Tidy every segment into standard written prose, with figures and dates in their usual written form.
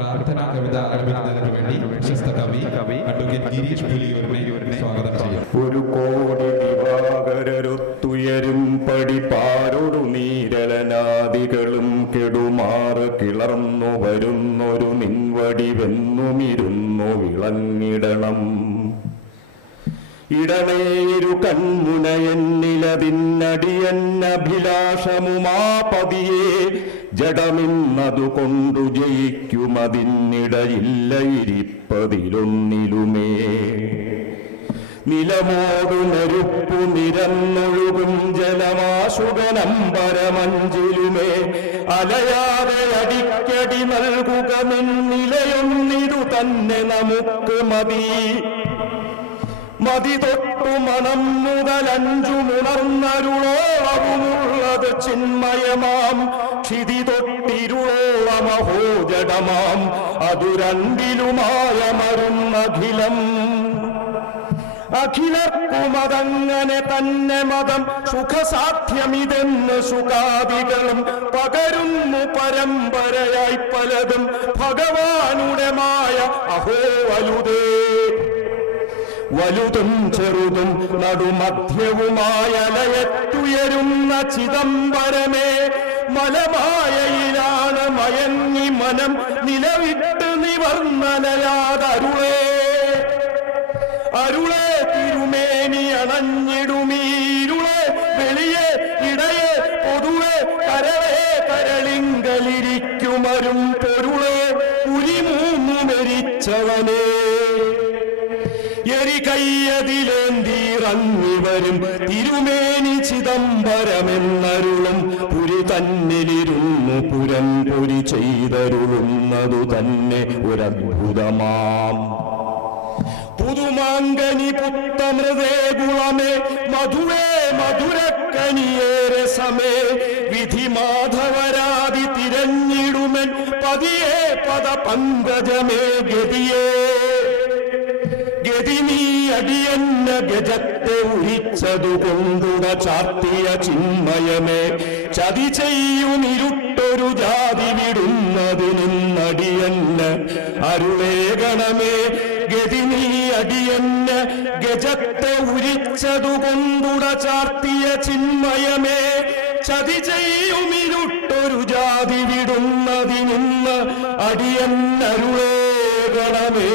പ്രാർത്ഥനാ കവിത ആലപിക്കുന്നതിന് വേണ്ടി പ്രശസ്ത കവി അഡ്വക്കേറ്റ് ഗിരീഷ് പുലിയൂരിനെ സ്വാഗതം ചെയ്യും. ഒരു കോടി ദിവാകരൊത്തുയരും പടിപ്പാരൊടു നീരലനാദികളും കെടുമാറ് കിളർന്നു വരുന്നൊരു നിൻവടിവെന്നുമിരുന്നു വിളങ്ങിടണം. ഇടമേരു കൺമുനയെന്നിലതിന്നടിയന്നഭിലാഷമുമാപതിയെ ജഡമിന്നതുകൊണ്ടു ജയിക്കുമതിന്നിടയില്ല ഇരിപ്പതിലൊന്നിലുമേ. നിലമോടു നെരുപ്പു നിരന്നൊഴുകും ജലമാശുകനമ്പരമഞ്ചിലുമേ അലയാതെ അടിക്കടി നൽകുക നിന്നിലയൊന്നിതു തന്നെ നമുക്ക് മതി. മതി തൊട്ടു മണം മുതലഞ്ചുമുണർന്നരുളോളവുമുള്ളത് ചിന്മയമാം ക്ഷിതി തൊട്ടിരുളോളമഹോജടമാം അതു രണ്ടിലുമായ മരുന്നഖിലം. അഖിലർക്കുമതങ്ങനെ തന്നെ മതം സുഖസാധ്യമിതെന്ന് സുഖാദികളും പകരുന്നു പരമ്പരയായി പലതും ഭഗവാനുടെ മായ അഹോ വലുതേ. വലുതും ചെറുതും നടുമധ്യവുമായ ലയറ്റുയരുന്ന ചിദംബരമേ മലമായയിലാണ് മയങ്ങി മനം നിലവിട്ട് നിവർന്നലയാതരുളേ. അരുളേ തിരുമേനി അണഞ്ഞിടുമീരുളേ വെളിയെ ഇടയെ പൊതുവെ കരളേ കരളിങ്കലിരിക്കുമരും പൊരുളേ ഉരിമൂന്നു മരിച്ചവനേ. എരികയ്യതിലേന്തിറങ്ങി വരും തിരുമേനി ചിദംബരമെന്നരുളും പുരി തന്നിലിരുന്നു പുരം പൊരി ചെയ്തരുളുന്നതു തന്നെ ഒരത്ഭുതമാം. പുതുമാങ്കനി പുത്തമൃതേ ഗുളമേ മധുവേ മധുരക്കനിയേറെ സമേ വിധി മാധവരാതി തിരഞ്ഞിടുമൻ പതിയെ പദ പങ്കജമേ ഗതിയേ. ഗതി നീ അടിയന്ന ഗജത്തെ ഉരിച്ചതുകൊണ്ടുക ചാർത്തിയ ചിന്മയമേ ചതി ചെയ്യുമിരുട്ടൊരു ജാതി വിടുന്നതിനടിയന്ന അരുളേകണമേ. ഗതി നീ അടിയന്ന ഗജത്തെ ഉരിച്ചതുകൊണ്ടുട ചാർത്തിയ ചിന്മയമേ ചതി ചെയ്യുമിരുട്ടൊരു ജാതി വിടുന്നതിന് അടിയന്നരുളേകണമേ.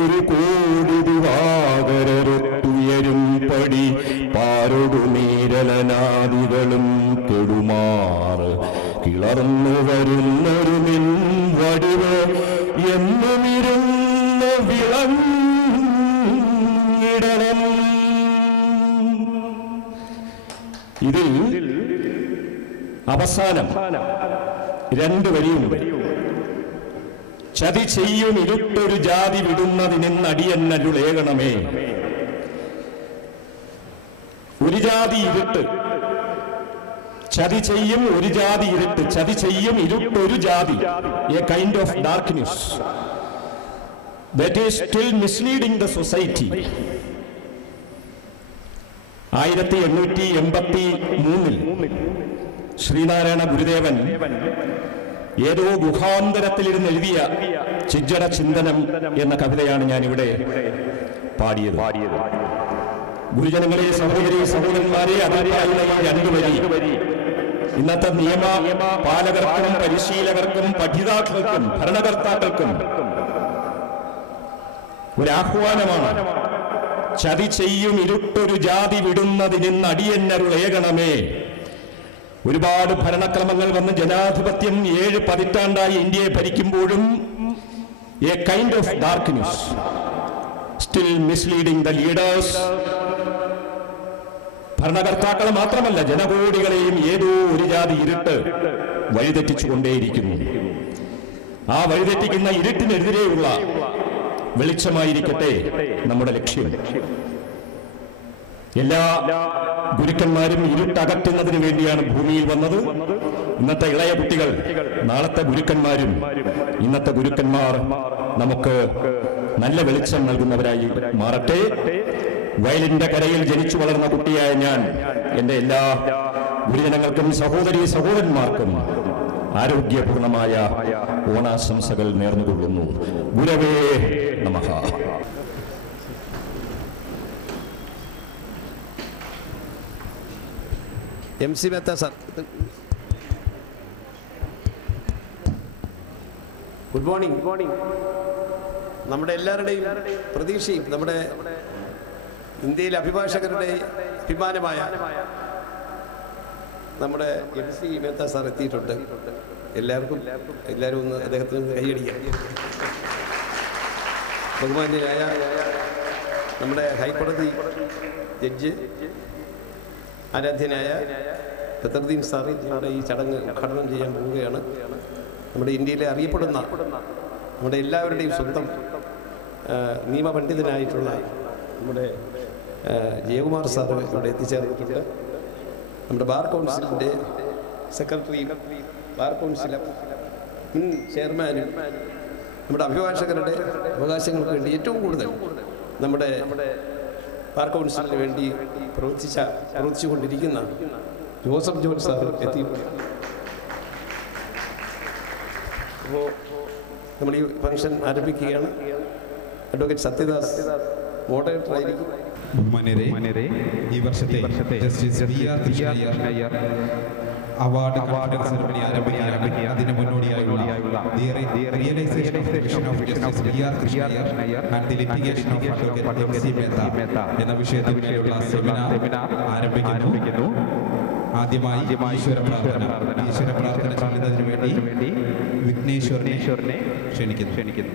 ഒരു കോടി ദിവാകരൊത്തുയരും പടി പാരൊടു നീരലനാദികളും കെടുമാറ് കിളർന്നു വരുന്നൊരു നിൻ വടിവ് എന്നുമിരുന്ന് വിളങ്ങിടണം. ഇതിൽ അവസാനം രണ്ട് വരിയുണ്ട്. ചതി ചെയ്യും ഇരുട്ടൊരു ജാതി വിടുന്നതിനടിയന്നരുളേകണമേ. ഒരു ജാതി ഇരുട്ട് ചതി ചെയ്യും, ഒരു ജാതി ഇരുട്ട് ചതി ചെയ്യും ഇരുട്ടൊരു ജാതി, a kind of darkness that is still misleading the society. 1883 Sreenarayana Gurudevan ഏതോ ഗുഹാന്തരത്തിലിരുന്ന് എഴുതിയ ചിജ്ജട ചിന്തനം എന്ന കവിതയാണ് ഞാനിവിടെ പാടിയത്. ഗുരുജനങ്ങളെ, സഹോദരി സഹോദരന്മാരെ, അതിനായുള്ള ഈ രണ്ടുവരി ഇന്നത്തെ നിയമ പാലകർക്കും പരിശീലകർക്കും പഠിതാക്കൾക്കും ഭരണകർത്താക്കൾക്കും ഒരാഹ്വാനമാണ്. ചതി ചെയ്യും ഇരുട്ടൊരു ജാതി വിടുന്നതിനടിയന്നരുളേകണമേ. ഒരുപാട് ഭരണക്രമങ്ങൾ വന്ന് ജനാധിപത്യം 7 പതിറ്റാണ്ടായി ഇന്ത്യയെ ഭരിക്കുമ്പോഴും a kind of darkness still misleading the leaders. ഭരണകർത്താക്കളെ മാത്രമല്ല, ജനകോടികളെയും ഏതോ ഒരു ജാതി ഇരുട്ട് വഴിതെറ്റിച്ചുകൊണ്ടേയിരിക്കുന്നു. ആ വഴിതെറ്റിക്കുന്ന ഇരുട്ടിനെതിരെയുള്ള വെളിച്ചമായിരിക്കട്ടെ നമ്മുടെ ലക്ഷ്യം. എല്ലാ ഗുരുക്കന്മാരും ഇരുട്ടകറ്റുന്നതിന് വേണ്ടിയാണ് ഭൂമിയിൽ വന്നത്. ഇന്നത്തെ ഇളയ കുട്ടികൾ നാളത്തെ ഗുരുക്കന്മാരും, ഇന്നത്തെ ഗുരുക്കന്മാർ നമുക്ക് നല്ല വെളിച്ചം നൽകുന്നവരായി മാറട്ടെ. വയലിന്റെ കരയിൽ ജനിച്ചു വളർന്ന കുട്ടിയായ ഞാൻ എൻ്റെ എല്ലാ ഗുരുജനങ്ങൾക്കും സഹോദരി സഹോദരന്മാർക്കും ആരോഗ്യപൂർണമായ ഓണാശംസകൾ നേർന്നുകൊള്ളുന്നു. ഗുരവേ നമഃ. MC MEHTA sir. Good morning. നമ്മുടെ എല്ലാവരുടെയും പ്രതീക്ഷയും നമ്മുടെ ഇന്ത്യയിലെ അഭിഭാഷകരുടെ അഭിമാനമായ നമ്മുടെ MC MEHTA സാർ എത്തിയിട്ടുണ്ട്. എല്ലാവരും ഒന്ന് അദ്ദേഹത്തിന് കൈയടിക്കാം. ബഹുമാന്യനായ നമ്മുടെ ഹൈക്കോടതി ജഡ്ജ് ആരാധ്യനായ ബദറുദ്ദീൻ സാറ് നമ്മുടെ ഈ ചടങ്ങ് ഉദ്ഘാടനം ചെയ്യാൻ പോവുകയാണ്. നമ്മുടെ ഇന്ത്യയിലെ അറിയപ്പെടുന്ന നമ്മുടെ എല്ലാവരുടെയും സ്വന്തം നിയമപണ്ഡിതനായിട്ടുള്ള നമ്മുടെ ജയകുമാർ സാറ് ഇവിടെ എത്തിച്ചേർന്നിട്ടുണ്ട്. നമ്മുടെ ബാർ കൗൺസിലിൻ്റെ സെക്രട്ടറിയും ബാർ കൗൺസിൽ മുൻ ചെയർമാനും നമ്മുടെ അഭിഭാഷകരുടെ അവകാശങ്ങൾക്ക് വേണ്ടി ഏറ്റവും കൂടുതൽ നമ്മുടെ ബാർ കൗൺസിലിന് വേണ്ടി പ്രവർത്തിച്ചുകൊണ്ടിരിക്കുന്ന ജോസഫ് ജോൺ സാർ എത്തിയിട്ടുണ്ട്. അപ്പോൾ നമ്മൾ ഈ ഫംഗ്ഷൻ ആരംഭിക്കുകയാണ്. അഡ്വക്കേറ്റ് സത്യദാസ് മോഡറേറ്റർ ആയിരിക്കും. ബഹുമാന്യരെ, ഈ വർഷത്തെ justice Krishna Iyer award ceremony ആരംഭിക്കുകയാണ്. അതിന് മുന്നോടിയായുള്ള realisation of the vision of justice Krishna Iyer and the litigation of advocate M.C. MEHTA എന്ന വിഷയത്തിലുള്ള സെമിനാർ ആരംഭിക്കുന്നു. ആദ്യമായി ഈശ്വര പ്രാർത്ഥന ചൊല്ലുന്നതിന് വേണ്ടി വിഘ്നേശ്വരനെ ക്ഷണിക്കുന്നു.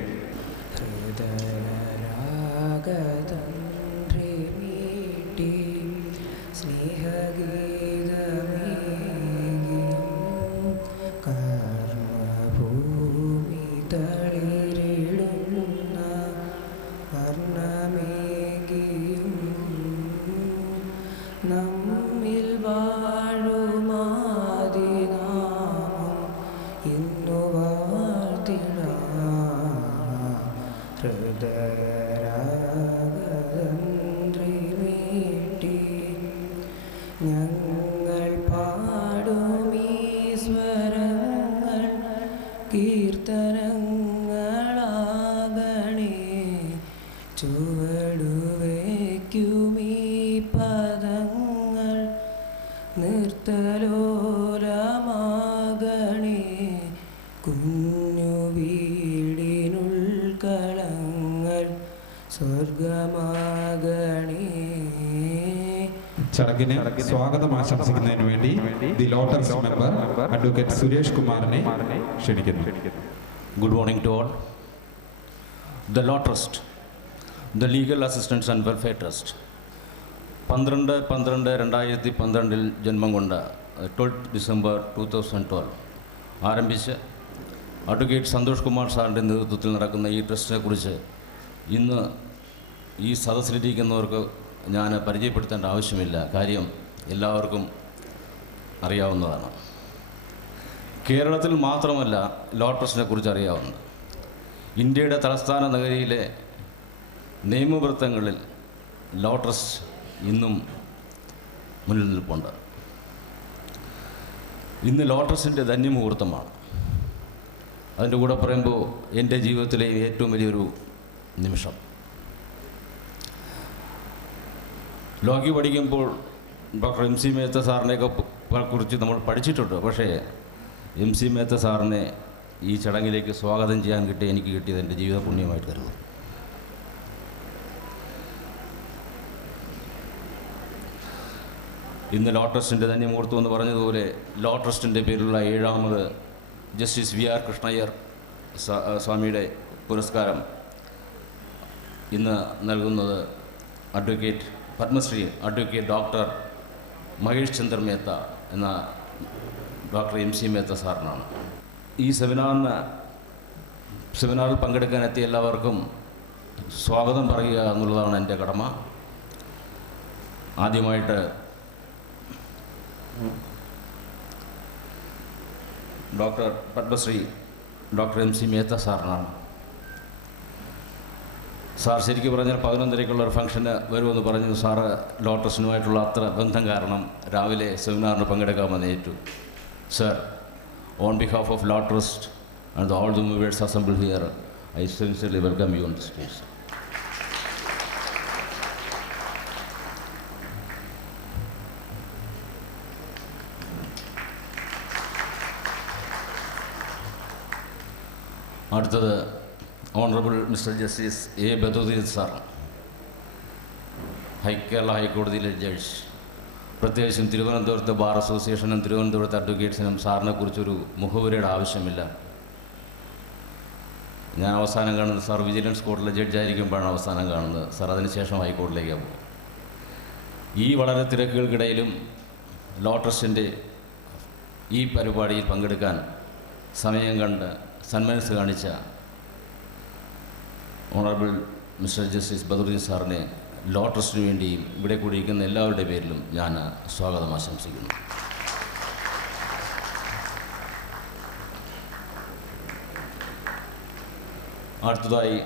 ഞങ്ങൾ പാടുമീ സ്വരങ്ങൾ കീർത്തനങ്ങളാകണേ, ചുവടുവയ്ക്കുമീ പദങ്ങൾ നിർത്തലോലമാകണേ, കുഞ്ഞു വീടിനുൾക്കളങ്ങൾ സ്വർഗമാകണേ. ചടങ്ങിന് സ്വാഗതം ആശംസിക്കുന്നതിന് വേണ്ടി the law trust member advocate Suresh കുമാറിനെ ക്ഷണിക്കുന്നു. Good morning to all. The Law Trust, the Legal Assistance and Welfare Trust, 12/12/2012 ജന്മം കൊണ്ട 12 ഡിസംബർ 2012 ആരംഭിച്ച് അഡ്വക്കേറ്റ് സന്തോഷ് കുമാർ സാറിൻ്റെ നേതൃത്വത്തിൽ നടക്കുന്ന ഈ ട്രസ്റ്റിനെ കുറിച്ച് ഇന്ന് ഈ സദസ്സിലിരിക്കുന്നവർക്ക് ഞാൻ പരിചയപ്പെടുത്തേണ്ട ആവശ്യമില്ല. കാര്യം എല്ലാവർക്കും അറിയാവുന്നതാണ്. കേരളത്തിൽ മാത്രമല്ല ലോ ട്രസ്റ്റിനെ കുറിച്ച് അറിയാവുന്നത്. ഇന്ത്യയുടെ തലസ്ഥാന നഗരിയിലെ നിയമവൃത്തങ്ങളിൽ ലോ ട്രസ്റ്റ് ഇന്നും മുന്നിൽ നിൽപ്പുണ്ട്. ഇന്ന് ലോ ട്രസ്റ്റിൻ്റെ ധന്യമുഹൂർത്തമാണ്. അതിൻ്റെ കൂടെ പറയുമ്പോൾ എൻ്റെ ജീവിതത്തിലെ ഏറ്റവും വലിയൊരു നിമിഷം. ലോകി പഠിക്കുമ്പോൾ ഡോക്ടർ M.C. MEHTA സാറിനെയൊക്കെ കുറിച്ച് നമ്മൾ പഠിച്ചിട്ടുണ്ട്. പക്ഷേ M.C. MEHTA സാറിനെ ഈ ചടങ്ങിലേക്ക് സ്വാഗതം ചെയ്യാൻ എനിക്ക് കിട്ടിയത് എൻ്റെ ജീവിത പുണ്യമായിട്ട് കരുതുന്നു. ഇന്ന് ലോ ട്രസ്റ്റിൻ്റെ തന്നെ മുഹൂർത്തം എന്ന് പറഞ്ഞതുപോലെ ലോ ട്രസ്റ്റിൻ്റെ പേരിലുള്ള 7ാമത് ജസ്റ്റിസ് കൃഷ്ണ അയ്യർ സ്വാമിയുടെ പുരസ്കാരം ഇന്ന് നൽകുന്നത് advocate Padmashri advocate doctor Mahesh Chandra Mehta എന്ന ഡോക്ടർ M.C. MEHTA സാറിനാണ്. ഈ സെമിനാറിൽ പങ്കെടുക്കാനെത്തിയ എല്ലാവർക്കും സ്വാഗതം പറയുക എന്നുള്ളതാണ് എൻ്റെ കടമ. ആദ്യമായിട്ട് doctor Padmashri doctor M.C. MEHTA സാറിനാണ്. സാർ ശരിക്കും പറഞ്ഞാൽ 11:30 ഒരു ഫംഗ്ഷന് വരുമെന്ന് പറഞ്ഞു. സാറ് ലോ ട്രസ്റ്റിനുമായിട്ടുള്ള അത്ര ബന്ധം കാരണം രാവിലെ സെമിനാറിന് പങ്കെടുക്കാമെന്ന് ഏറ്റു. Sir, on behalf of Law Trust and all the movers assembled here, I sincerely welcome you on the stage. അടുത്തത് honourable mister justice A Badaruddin sir, Kerala ഹൈക്കോടതിയിലെ ജഡ്ജ്. പ്രത്യേകിച്ചും തിരുവനന്തപുരത്ത് ബാർ അസോസിയേഷനും തിരുവനന്തപുരത്ത് അഡ്വക്കേറ്റ്സിനും സാറിനെ കുറിച്ചൊരു മുഖവുരയുടെ ആവശ്യമില്ല. ഞാൻ അവസാനം കാണുന്നത് സാർ വിജിലൻസ് കോർട്ടിലെ ജഡ്ജായിരിക്കുമ്പോഴാണ് അവസാനം കാണുന്നത്. സാർ അതിനുശേഷം ഹൈക്കോടതിയിലേക്ക് പോകും. ഈ വളരെ തിരക്കുകൾക്കിടയിലും ലോ ട്രസ്റ്റിൻ്റെ ഈ പരിപാടിയിൽ പങ്കെടുക്കാൻ സമയം കണ്ട് സന്മനസ് കാണിച്ച ഓണറബിൾ മിസ്റ്റർ ജസ്റ്റിസ് ബദറുദ്ദീൻ സാറിനെ ലോ ട്രസ്റ്റിന് വേണ്ടിയും ഇവിടെ കൂടിയിരിക്കുന്ന എല്ലാവരുടെ പേരിലും ഞാൻ സ്വാഗതം ആശംസിക്കുന്നു. അടുത്തതായി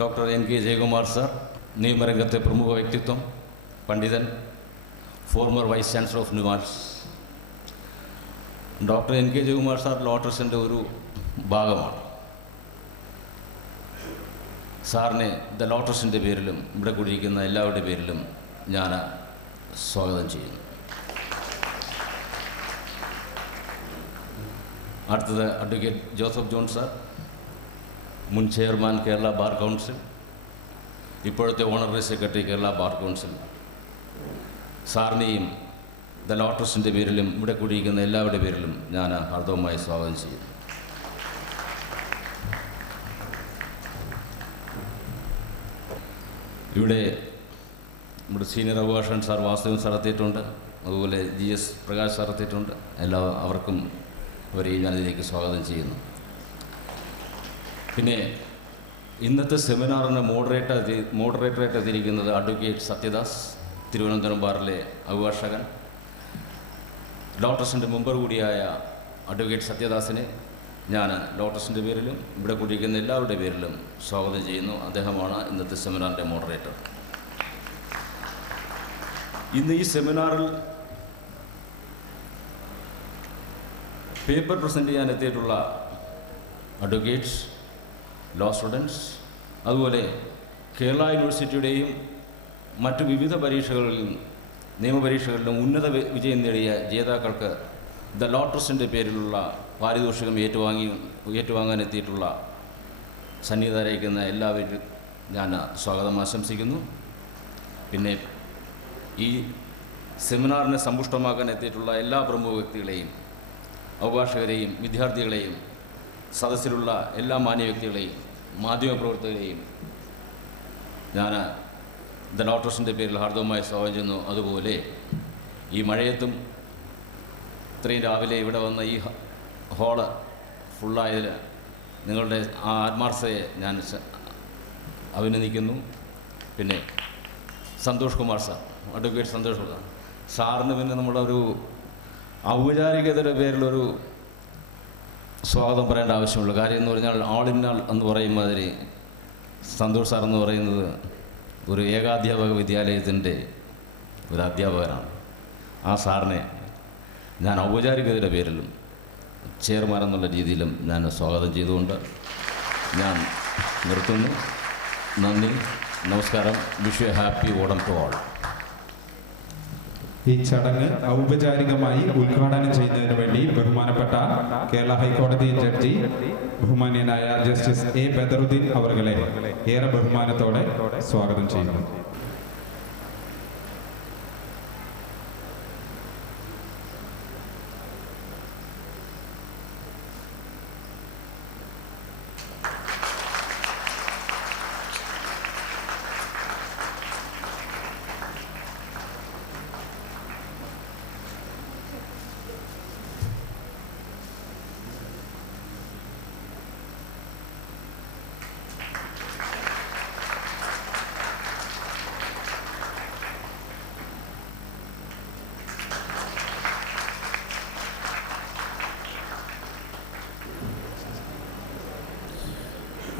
ഡോക്ടർ N.K. ജയകുമാർ സാർ, നിയമരംഗത്തെ പ്രമുഖ വ്യക്തിത്വം, പണ്ഡിതൻ, former vice chancellor of NUALS. Doctor N.K. Jayakumar sir law ട്രസ്റ്റിൻ്റെ ഒരു ഭാഗമാണ്. സാറിനെ ദ ലോ ട്രസ്റ്റിൻ്റെ പേരിലും ഇവിടെ കൂടിയിരിക്കുന്ന എല്ലാവരുടെ പേരിലും ഞാൻ സ്വാഗതം ചെയ്യുന്നു. അടുത്തത് അഡ്വക്കേറ്റ് ജോസഫ് ജോൺ സാർ, മുൻ ചെയർമാൻ കേരള ബാർ കൗൺസിൽ, ഇപ്പോഴത്തെ honorary secretary Kerala bar council. സാറിനെയും ദ ലോ ട്രസ്റ്റിൻ്റെ പേരിലും ഇവിടെ കൂടിയിരിക്കുന്ന എല്ലാവരുടെ പേരിലും ഞാൻ ഹാർദവമായി സ്വാഗതം ചെയ്യുന്നു. ഇവിടെ നമ്മുടെ സീനിയർ അഭിഭാഷകൻ സാർ വാസുദേവൻ സാർ എത്തിയിട്ടുണ്ട്, അതുപോലെ GS പ്രകാശ് സാർ എത്തിയിട്ടുണ്ട്. അവർക്കും അവരെയും ഞാനിതിലേക്ക് സ്വാഗതം ചെയ്യുന്നു. പിന്നെ ഇന്നത്തെ സെമിനാറിന് മോഡറേറ്ററായിട്ട് എത്തിയിരിക്കുന്നത് അഡ്വക്കേറ്റ് സത്യദാസ്, തിരുവനന്തപുരം ബാറിലെ അഭിഭാഷകൻ. ലോ ട്രസ്റ്റിൻ്റെ മെമ്പർ കൂടിയായ അഡ്വക്കേറ്റ് സത്യദാസിനെ ഞാൻ ലോ ട്രസ്റ്റിൻ്റെ പേരിലും ഇവിടെ കൂടിയിരിക്കുന്ന എല്ലാവരുടെ പേരിലും സ്വാഗതം ചെയ്യുന്നു. അദ്ദേഹമാണ് ഇന്നത്തെ സെമിനാറിൻ്റെ മോഡറേറ്റർ. ഇന്ന് ഈ സെമിനാറിൽ പേപ്പർ പ്രസൻറ്റ് ചെയ്യാൻ എത്തിയിട്ടുള്ള അഡ്വക്കേറ്റ്സ്, ലോ സ്റ്റുഡൻസ്, അതുപോലെ കേരള യൂണിവേഴ്സിറ്റിയുടെയും മറ്റു വിവിധ പരീക്ഷകളിലും നിയമപരീക്ഷകളിലും ഉന്നത വിജയം നേടിയ ജേതാക്കൾക്ക് ദ ലോ ട്രസ്റ്റിൻ്റെ പേരിലുള്ള പാരിതോഷികം ഏറ്റുവാങ്ങാനെത്തിയിട്ടുള്ള സന്നിഹിതരായിരിക്കുന്ന എല്ലാവരും ഞാൻ സ്വാഗതം ആശംസിക്കുന്നു. പിന്നെ ഈ സെമിനാറിനെ സമ്പുഷ്ടമാക്കാൻ എത്തിയിട്ടുള്ള എല്ലാ പ്രമുഖ വ്യക്തികളെയും, അഭിഭാഷകരെയും, വിദ്യാർത്ഥികളെയും, സദസ്സിലുള്ള എല്ലാ മാന്യ വ്യക്തികളെയും, മാധ്യമപ്രവർത്തകരെയും ഞാൻ ദ ലോ ട്രസ്റ്റിൻ്റെ പേരിൽ ഹാർദവമായി സ്വാഗതം ചെയ്യുന്നു. അതുപോലെ ഈ മഴയത്തും ഇത്രയും രാവിലെ ഇവിടെ വന്ന ഈ ഹോള് ഫുള്ളായതിൽ നിങ്ങളുടെ ആ ആത്മാർത്ഥതയെ ഞാൻ അഭിനന്ദിക്കുന്നു. പിന്നെ സന്തോഷ് കുമാർ സാർ, അഡ്വക്കേറ്റ് സന്തോഷ് കുമാർ സാറിന് പിന്നെ നമ്മളൊരു ഔപചാരികതയുടെ പേരിലൊരു സ്വാഗതം പറയേണ്ട ആവശ്യമുള്ളൂ. കാര്യം എന്ന് പറഞ്ഞാൽ ആൾ ഇൻ ആൾ എന്ന് പറയും മാതിരി സന്തോഷ് സാർ എന്ന് പറയുന്നത് ഒരു ഏകാധ്യാപക വിദ്യാലയത്തിൻ്റെ ഒരു അധ്യാപകനാണ്. ആ സാറിനെ ഞാൻ ഔപചാരികതയുടെ പേരിലും ചെയർമാൻ എന്നുള്ള രീതിയിലും ഞാൻ സ്വാഗതം ചെയ്തുകൊണ്ട് ഞാൻ നിർത്തുന്നു. നന്ദി, നമസ്കാരം. Wish you happy Onam to all. ഈ ചടങ്ങ് ഔപചാരികമായി ഉദ്ഘാടനം ചെയ്യുന്നതിന് വേണ്ടി ബഹുമാനപ്പെട്ട കേരള ഹൈക്കോടതി ജഡ്ജി ബഹുമാന്യനായ ജസ്റ്റിസ് എ ബദറുദ്ദീൻ അവരെ ഏറെ ബഹുമാനത്തോടെ സ്വാഗതം ചെയ്യുന്നു.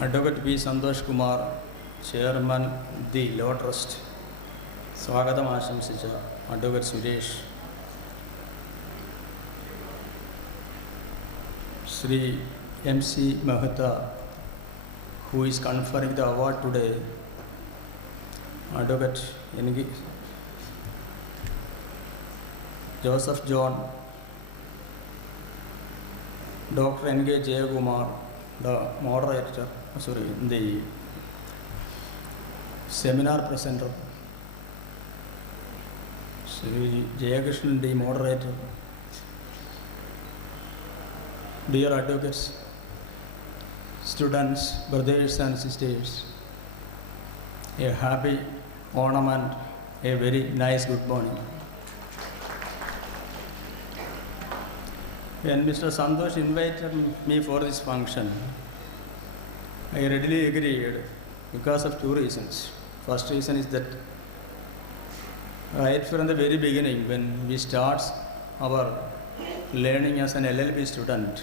Advocate P Santhosh Kumar, chairman the law trust, സ്വാഗതം ആശംസിച്ച advocate Suresh, Sri M.C. MEHTA, who is conferring the award today, Advocate Joseph John, Dr. N.K. Jayakumar, the moderator, the seminar presenter, Sri Jayakumar, the moderator, dear advocates, students, brothers and sisters, a happy Onam and a very nice good morning. When Mr. Santosh invited me for this function, I readily agreed because of two reasons. First reason is that right from the very beginning, when we start our learning as an LLB student,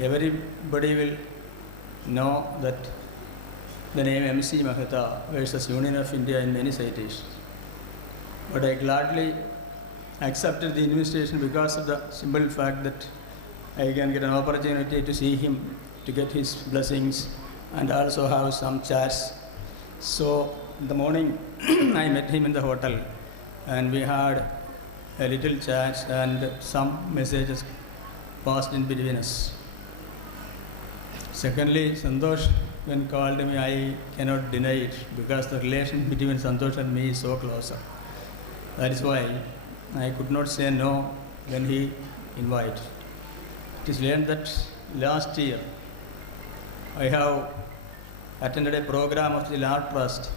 everybody will know that the name M.C. MEHTA versus Union of India in many cities. But I gladly accepted the invitation because of the simple fact that I can get an opportunity to see him, to get his blessings, and also have some chats. So in the morning, I met him in the hotel, and we had a little chat and some messages passed in between us. Secondly, Santosh, when called me, I cannot deny it because the relation between Santosh and me is so close. That is why I could not say no when he invited. It is learned that last year I have attended a program of the Law Trust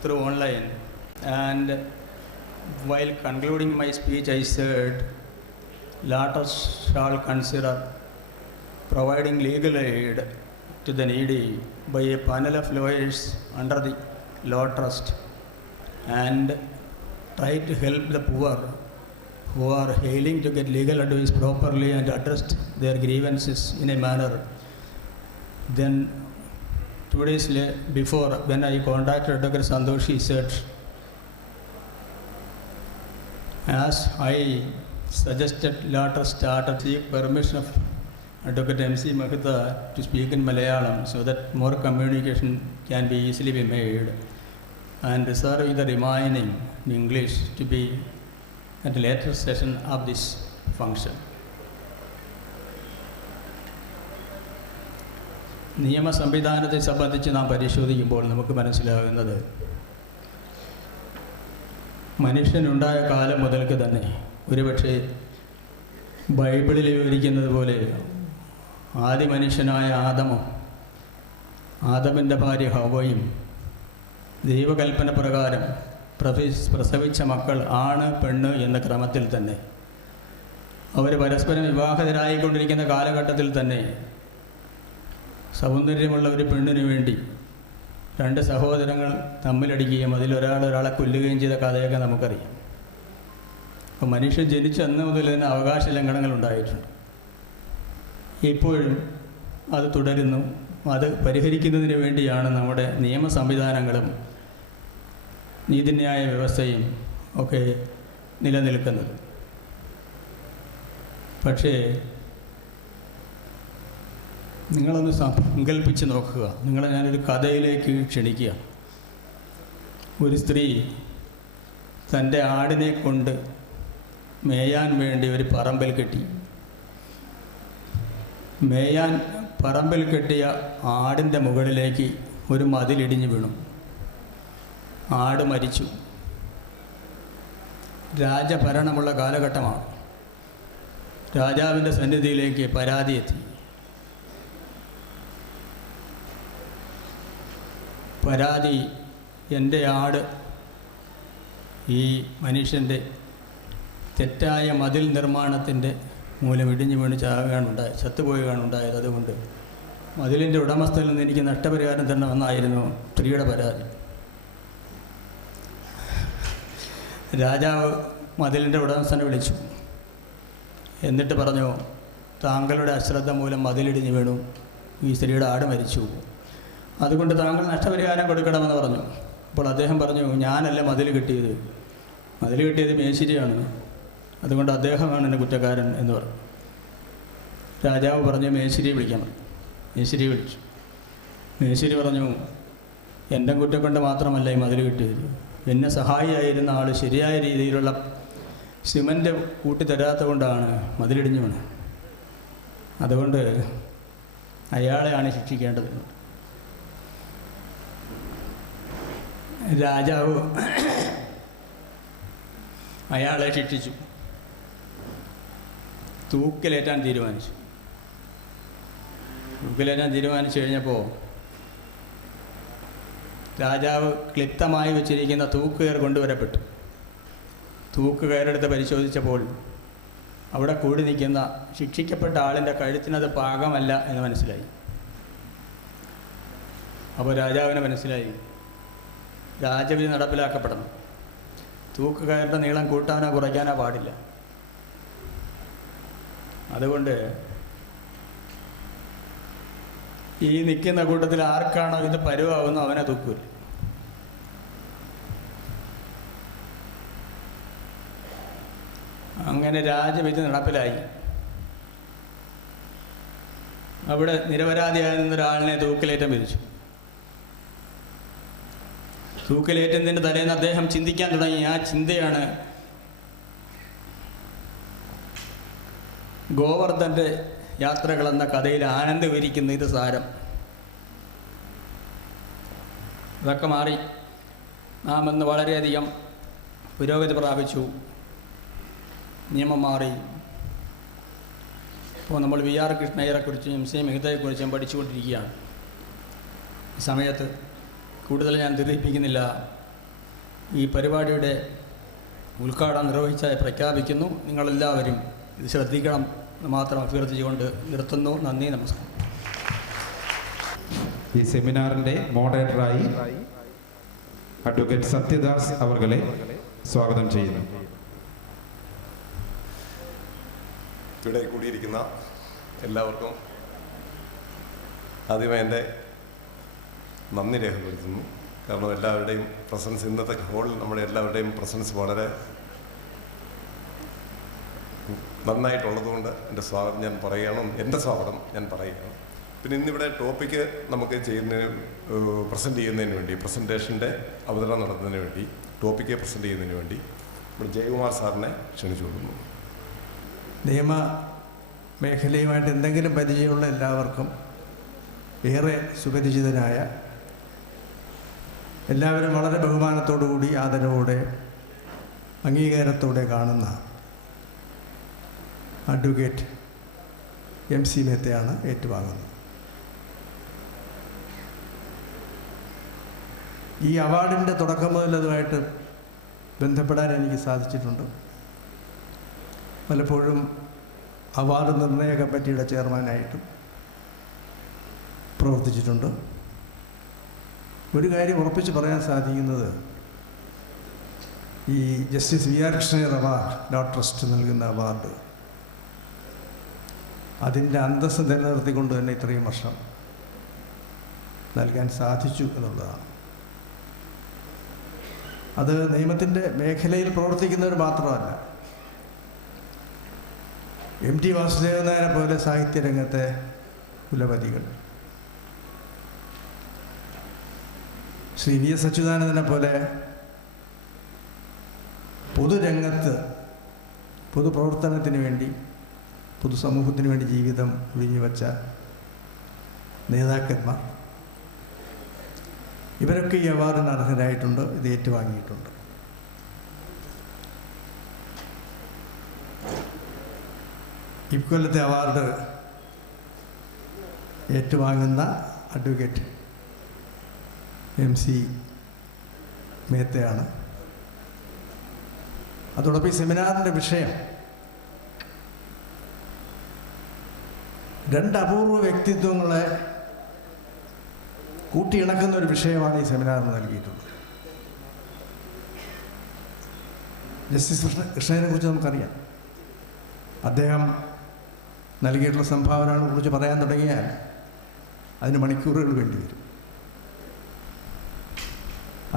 through online, and while concluding my speech I said, Law Trust shall consider providing legal aid to the needy by a panel of lawyers under the Law Trust and try to help the poor who are hailing to get legal advice properly and address their grievances in a manner. Then 2 days before, when I contacted Dr. Santosh, he said, as I suggested Law Trust start, seek permission of Advocate M.C. MEHTA to speak in Malayalam so that more communication can be easily be made, and reserving the remaining in English to be at a later session of this function. നിയമ സംവിധാനത്തെ സംബന്ധിച്ച് നാം പരിശോധിക്കുമ്പോൾ നമുക്ക് മനസ്സിലാകുന്നത് മനുഷ്യനുണ്ടായ കാലം മുതൽക്ക് തന്നെ ഒരുപക്ഷെ ബൈബിളിൽ വിവരിക്കുന്നത് പോലെ ആദി മനുഷ്യനായ ആദമിൻ്റെ ഭാര്യ ഹവ്വയും ദൈവകൽപ്പന പ്രകാരം പ്രസവിച്ച മക്കൾ ആണ് പെണ്ണ് എന്ന ക്രമത്തിൽ തന്നെ അവർ പരസ്പരം വിവാഹിതരായിക്കൊണ്ടിരിക്കുന്ന കാലഘട്ടത്തിൽ തന്നെ സൗന്ദര്യമുള്ള ഒരു പെണ്ണിനു വേണ്ടി രണ്ട് സഹോദരങ്ങൾ തമ്മിലടിക്കുകയും അതിലൊരാളെ കൊല്ലുകയും ചെയ്ത കഥയൊക്കെ നമുക്കറിയാം. അപ്പോൾ മനുഷ്യൻ ജനിച്ച അന്ന് മുതൽ തന്നെ അവകാശ ലംഘനങ്ങൾ ഉണ്ടായിട്ടുണ്ട്. ഇപ്പോഴും അത് തുടരുന്നു. അത് പരിഹരിക്കുന്നതിന് വേണ്ടിയാണ് നമ്മുടെ നിയമ സംവിധാനങ്ങളും നീതിന്യായ വ്യവസ്ഥയും ഒക്കെ നിലനിൽക്കുന്നത്. പക്ഷേ നിങ്ങളൊന്ന് സങ്കല്പിച്ച് നോക്കുക. നിങ്ങളെ ഞാനൊരു കഥയിലേക്ക് ക്ഷണിക്കുക. ഒരു സ്ത്രീ തൻ്റെ ആടിനെ കൊണ്ട് മേയാൻ വേണ്ടി ഒരു പറമ്പിൽ കെട്ടി. മേയാൻ പറമ്പിൽ കെട്ടിയ ആടിൻ്റെ മുകളിലേക്ക് ഒരു മതിലിടിഞ്ഞു വീണു. ആട് മരിച്ചു. രാജഭരണമുള്ള കാലഘട്ടമാണ്. രാജാവിൻ്റെ സന്നിധിയിലേക്ക് പരാതി എത്തി. പരാതി, എൻ്റെ ആട് ഈ മനുഷ്യൻ്റെ തെറ്റായ മതിൽ നിർമ്മാണത്തിൻ്റെ മൂലം ഇടിഞ്ഞു വീണ് ചത്തുപോവുകയാണുണ്ടായത്. അതുകൊണ്ട് മതിലിൻ്റെ ഉടമസ്ഥയിൽ നിന്ന് എനിക്ക് നഷ്ടപരിഹാരം തരണമെന്നായിരുന്നു സ്ത്രീയുടെ പരാതി. രാജാവ് മതിലിൻ്റെ ഉടമസ്ഥനെ വിളിച്ചു. എന്നിട്ട് പറഞ്ഞു, താങ്കളുടെ അശ്രദ്ധ മൂലം മതിലിടിഞ്ഞു വീണു, ഈ സ്ത്രീയുടെ ആട് മരിച്ചു, അതുകൊണ്ട് താങ്കൾ നഷ്ടപരിഹാരം കൊടുക്കണമെന്ന് പറഞ്ഞു. അപ്പോൾ അദ്ദേഹം പറഞ്ഞു, ഞാനല്ല മതിൽ കെട്ടിയത്, മതിൽ കെട്ടിയത് മേശിരിയാണ്, അതുകൊണ്ട് അദ്ദേഹമാണ് എൻ്റെ കുറ്റക്കാരൻ എന്ന് പറഞ്ഞു. രാജാവ് പറഞ്ഞു മേശ്ശേരിയെ വിളിക്കാൻ പറഞ്ഞു. മേശ്ശേരിയെ വിളിച്ചു. മേശ്ശേരി പറഞ്ഞു, എൻ്റെ കുറ്റം കൊണ്ട് മാത്രമല്ല ഈ മതിൽ കിട്ടിയത്, എന്നെ സഹായിയായിരുന്ന ആൾ ശരിയായ രീതിയിലുള്ള സിമൻ്റ് കൂട്ടിത്തരാത്തത് കൊണ്ടാണ് മതിലിടിഞ്ഞു വീണത്. അതുകൊണ്ട് അയാളെയാണ് ശിക്ഷിക്കേണ്ടത്. രാജാവ് അയാളെ ശിക്ഷിച്ചു, തൂക്കിലേറ്റാൻ തീരുമാനിച്ചു. തൂക്കിലേറ്റാൻ തീരുമാനിച്ചു കഴിഞ്ഞപ്പോൾ രാജാവ് ക്ലിപ്തമായി വെച്ചിരിക്കുന്ന തൂക്കുകയർ കൊണ്ടുവരപ്പെട്ടു. തൂക്കുകയറെടുത്ത് പരിശോധിച്ചപ്പോൾ അവിടെ കൂടി നിൽക്കുന്ന ശിക്ഷിക്കപ്പെട്ട ആളിൻ്റെ കഴുത്തിനത് പാകമല്ല എന്ന് മനസ്സിലായി. അപ്പോൾ രാജാവിന് മനസ്സിലായി രാജവിധി നടപ്പിലാക്കപ്പെടണം. തൂക്കുകയറിൻ്റെ നീളം കൂട്ടാനോ കുറയ്ക്കാനോ പാടില്ല. അതുകൊണ്ട് ഈ നിൽക്കുന്ന കൂട്ടത്തിൽ ആർക്കാണോ ഇത് പരുവാകുന്നു അവനെ തൂക്കൂല. അങ്ങനെ രാജവിധി നടപ്പിലായി. അവിടെ നിരപരാധിയായിരുന്ന ഒരാളിനെ തൂക്കിലേറ്റം വിധിച്ചു. തൂക്കിലേറ്റത്തിൻ്റെ തലേന്ന് അദ്ദേഹം ചിന്തിക്കാൻ തുടങ്ങി. ആ ചിന്തയാണ് ഗോവർദ്ധൻ്റെ യാത്രകൾ എന്ന കഥയിൽ ആനന്ദ് വിരിക്കുന്ന ഇത് സാരം. അതൊക്കെ മാറി നാം ഇന്ന് വളരെയധികം പുരോഗതി പ്രാപിച്ചു. നിയമം മാറി. ഇപ്പോൾ നമ്മൾ VR കൃഷ്ണ അയ്യരെക്കുറിച്ചും MC മെഹ്തയെക്കുറിച്ചും പഠിച്ചുകൊണ്ടിരിക്കുകയാണ്. ഈ സമയത്ത് കൂടുതൽ ഞാൻ ദീർഘിപ്പിക്കുന്നില്ല. ഈ പരിപാടിയുടെ ഉദ്ഘാടനം നിർവഹിച്ചായി പ്രഖ്യാപിക്കുന്നു. നിങ്ങളെല്ലാവരും ഇത് ശ്രദ്ധിക്കണം എന്ന് മാത്രം അഭ്യർത്ഥിച്ചുകൊണ്ട് നിർത്തുന്നു. നന്ദി, നമസ്കാരം. ഈ സെമിനാറിന്റെ മോഡറേറ്ററായി അഡ്വക്കേറ്റ് സത്യദാസ് അവർകളെ സ്വാഗതം ചെയ്യുന്നു. ഇവിടെ കൂടിയിരിക്കുന്ന എല്ലാവർക്കും ആദ്യമേ എൻ്റെ നന്ദി രേഖപ്പെടുത്തുന്നു. കാരണം എല്ലാവരുടെയും പ്രസൻസ്, ഇന്നത്തെ ഹോളിൽ നമ്മുടെ എല്ലാവരുടെയും പ്രസൻസ് വളരെ നന്നായിട്ടുള്ളതുകൊണ്ട് എൻ്റെ സ്വാഗതം ഞാൻ പറയുകയാണ്. എൻ്റെ സ്വാഗതം ഞാൻ പറയുകയാണ്. പിന്നെ ഇന്നിവിടെ ടോപ്പിക്ക് നമുക്ക് പ്രസൻറ്റ് ചെയ്യുന്നതിന് വേണ്ടി, പ്രസൻറ്റേഷൻ്റെ അവതരണം നടത്തുന്നതിന് വേണ്ടി, ടോപ്പിക്ക് പ്രസൻറ്റ് ചെയ്യുന്നതിന് വേണ്ടി നമ്മുടെ ജയകുമാർ സാറിനെ ക്ഷണിച്ചു കൊടുക്കുന്നു. നിയമ മേഖലയുമായിട്ട് എന്തെങ്കിലും പരിചയമുള്ള എല്ലാവർക്കും, ഏറെ സുപരിചിതനായ, എല്ലാവരും വളരെ ബഹുമാനത്തോടുകൂടി ആദരവോടെ അംഗീകാരത്തോടെ കാണുന്ന അഡ്വക്കേറ്റ് MC മെഹ്തയാണ് ഏറ്റുവാങ്ങുന്നത്. ഈ അവാർഡിൻ്റെ തുടക്കം മുതൽ അതുമായിട്ട് ബന്ധപ്പെടാൻ എനിക്ക് സാധിച്ചിട്ടുണ്ട്. പലപ്പോഴും അവാർഡ് നിർണയ കമ്മിറ്റിയുടെ ചെയർമാനായിട്ടും പ്രവർത്തിച്ചിട്ടുണ്ട്. ഒരു കാര്യം ഉറപ്പിച്ച് പറയാൻ സാധിക്കുന്നത്, ഈ justice VR Krishna Iyer award, law trust നൽകുന്ന അവാർഡ്, അതിൻ്റെ അന്തസ്സ് നിലനിർത്തിക്കൊണ്ട് തന്നെ ഇത്രയും വർഷം നൽകാൻ സാധിച്ചു എന്നുള്ളതാണ്. അത് നിയമത്തിൻ്റെ മേഖലയിൽ പ്രവർത്തിക്കുന്നവർ മാത്രമല്ല, MT വാസുദേവൻ നായരെ പോലെ സാഹിത്യരംഗത്തെ കുലപതികൾ, ശ്രീ VS അച്യുതാനന്ദനെ പോലെ പൊതുരംഗത്ത് പൊതുപ്രവർത്തനത്തിന് വേണ്ടി, പൊതുസമൂഹത്തിന് വേണ്ടി ജീവിതം ഒഴിഞ്ഞുവെച്ച നേതാക്കന്മാർ, ഇവരൊക്കെ ഈ അവാർഡിന് അർഹരായിട്ടുണ്ട്. ഇത് ഏറ്റുവാങ്ങിയിട്ടുണ്ട്. ഇക്കൊല്ലത്തെ അവാർഡ് ഏറ്റുവാങ്ങുന്ന അഡ്വക്കേറ്റ് MC മെഹ്തയാണ്. അതോടൊപ്പം ഈ സെമിനാറിൻ്റെ വിഷയം രണ്ട് അപൂർവ വ്യക്തിത്വങ്ങളെ കൂട്ടിയിണക്കുന്ന ഒരു വിഷയമാണ് ഈ സെമിനാറിന് നൽകിയിട്ടുള്ളത്. ജസ്റ്റിസ് കൃഷ്ണനെ കുറിച്ച് നമുക്കറിയാം. അദ്ദേഹം നൽകിയിട്ടുള്ള സംഭാവനകളെ കുറിച്ച് പറയാൻ തുടങ്ങിയാൽ അതിന് മണിക്കൂറുകൾ വേണ്ടി വരും.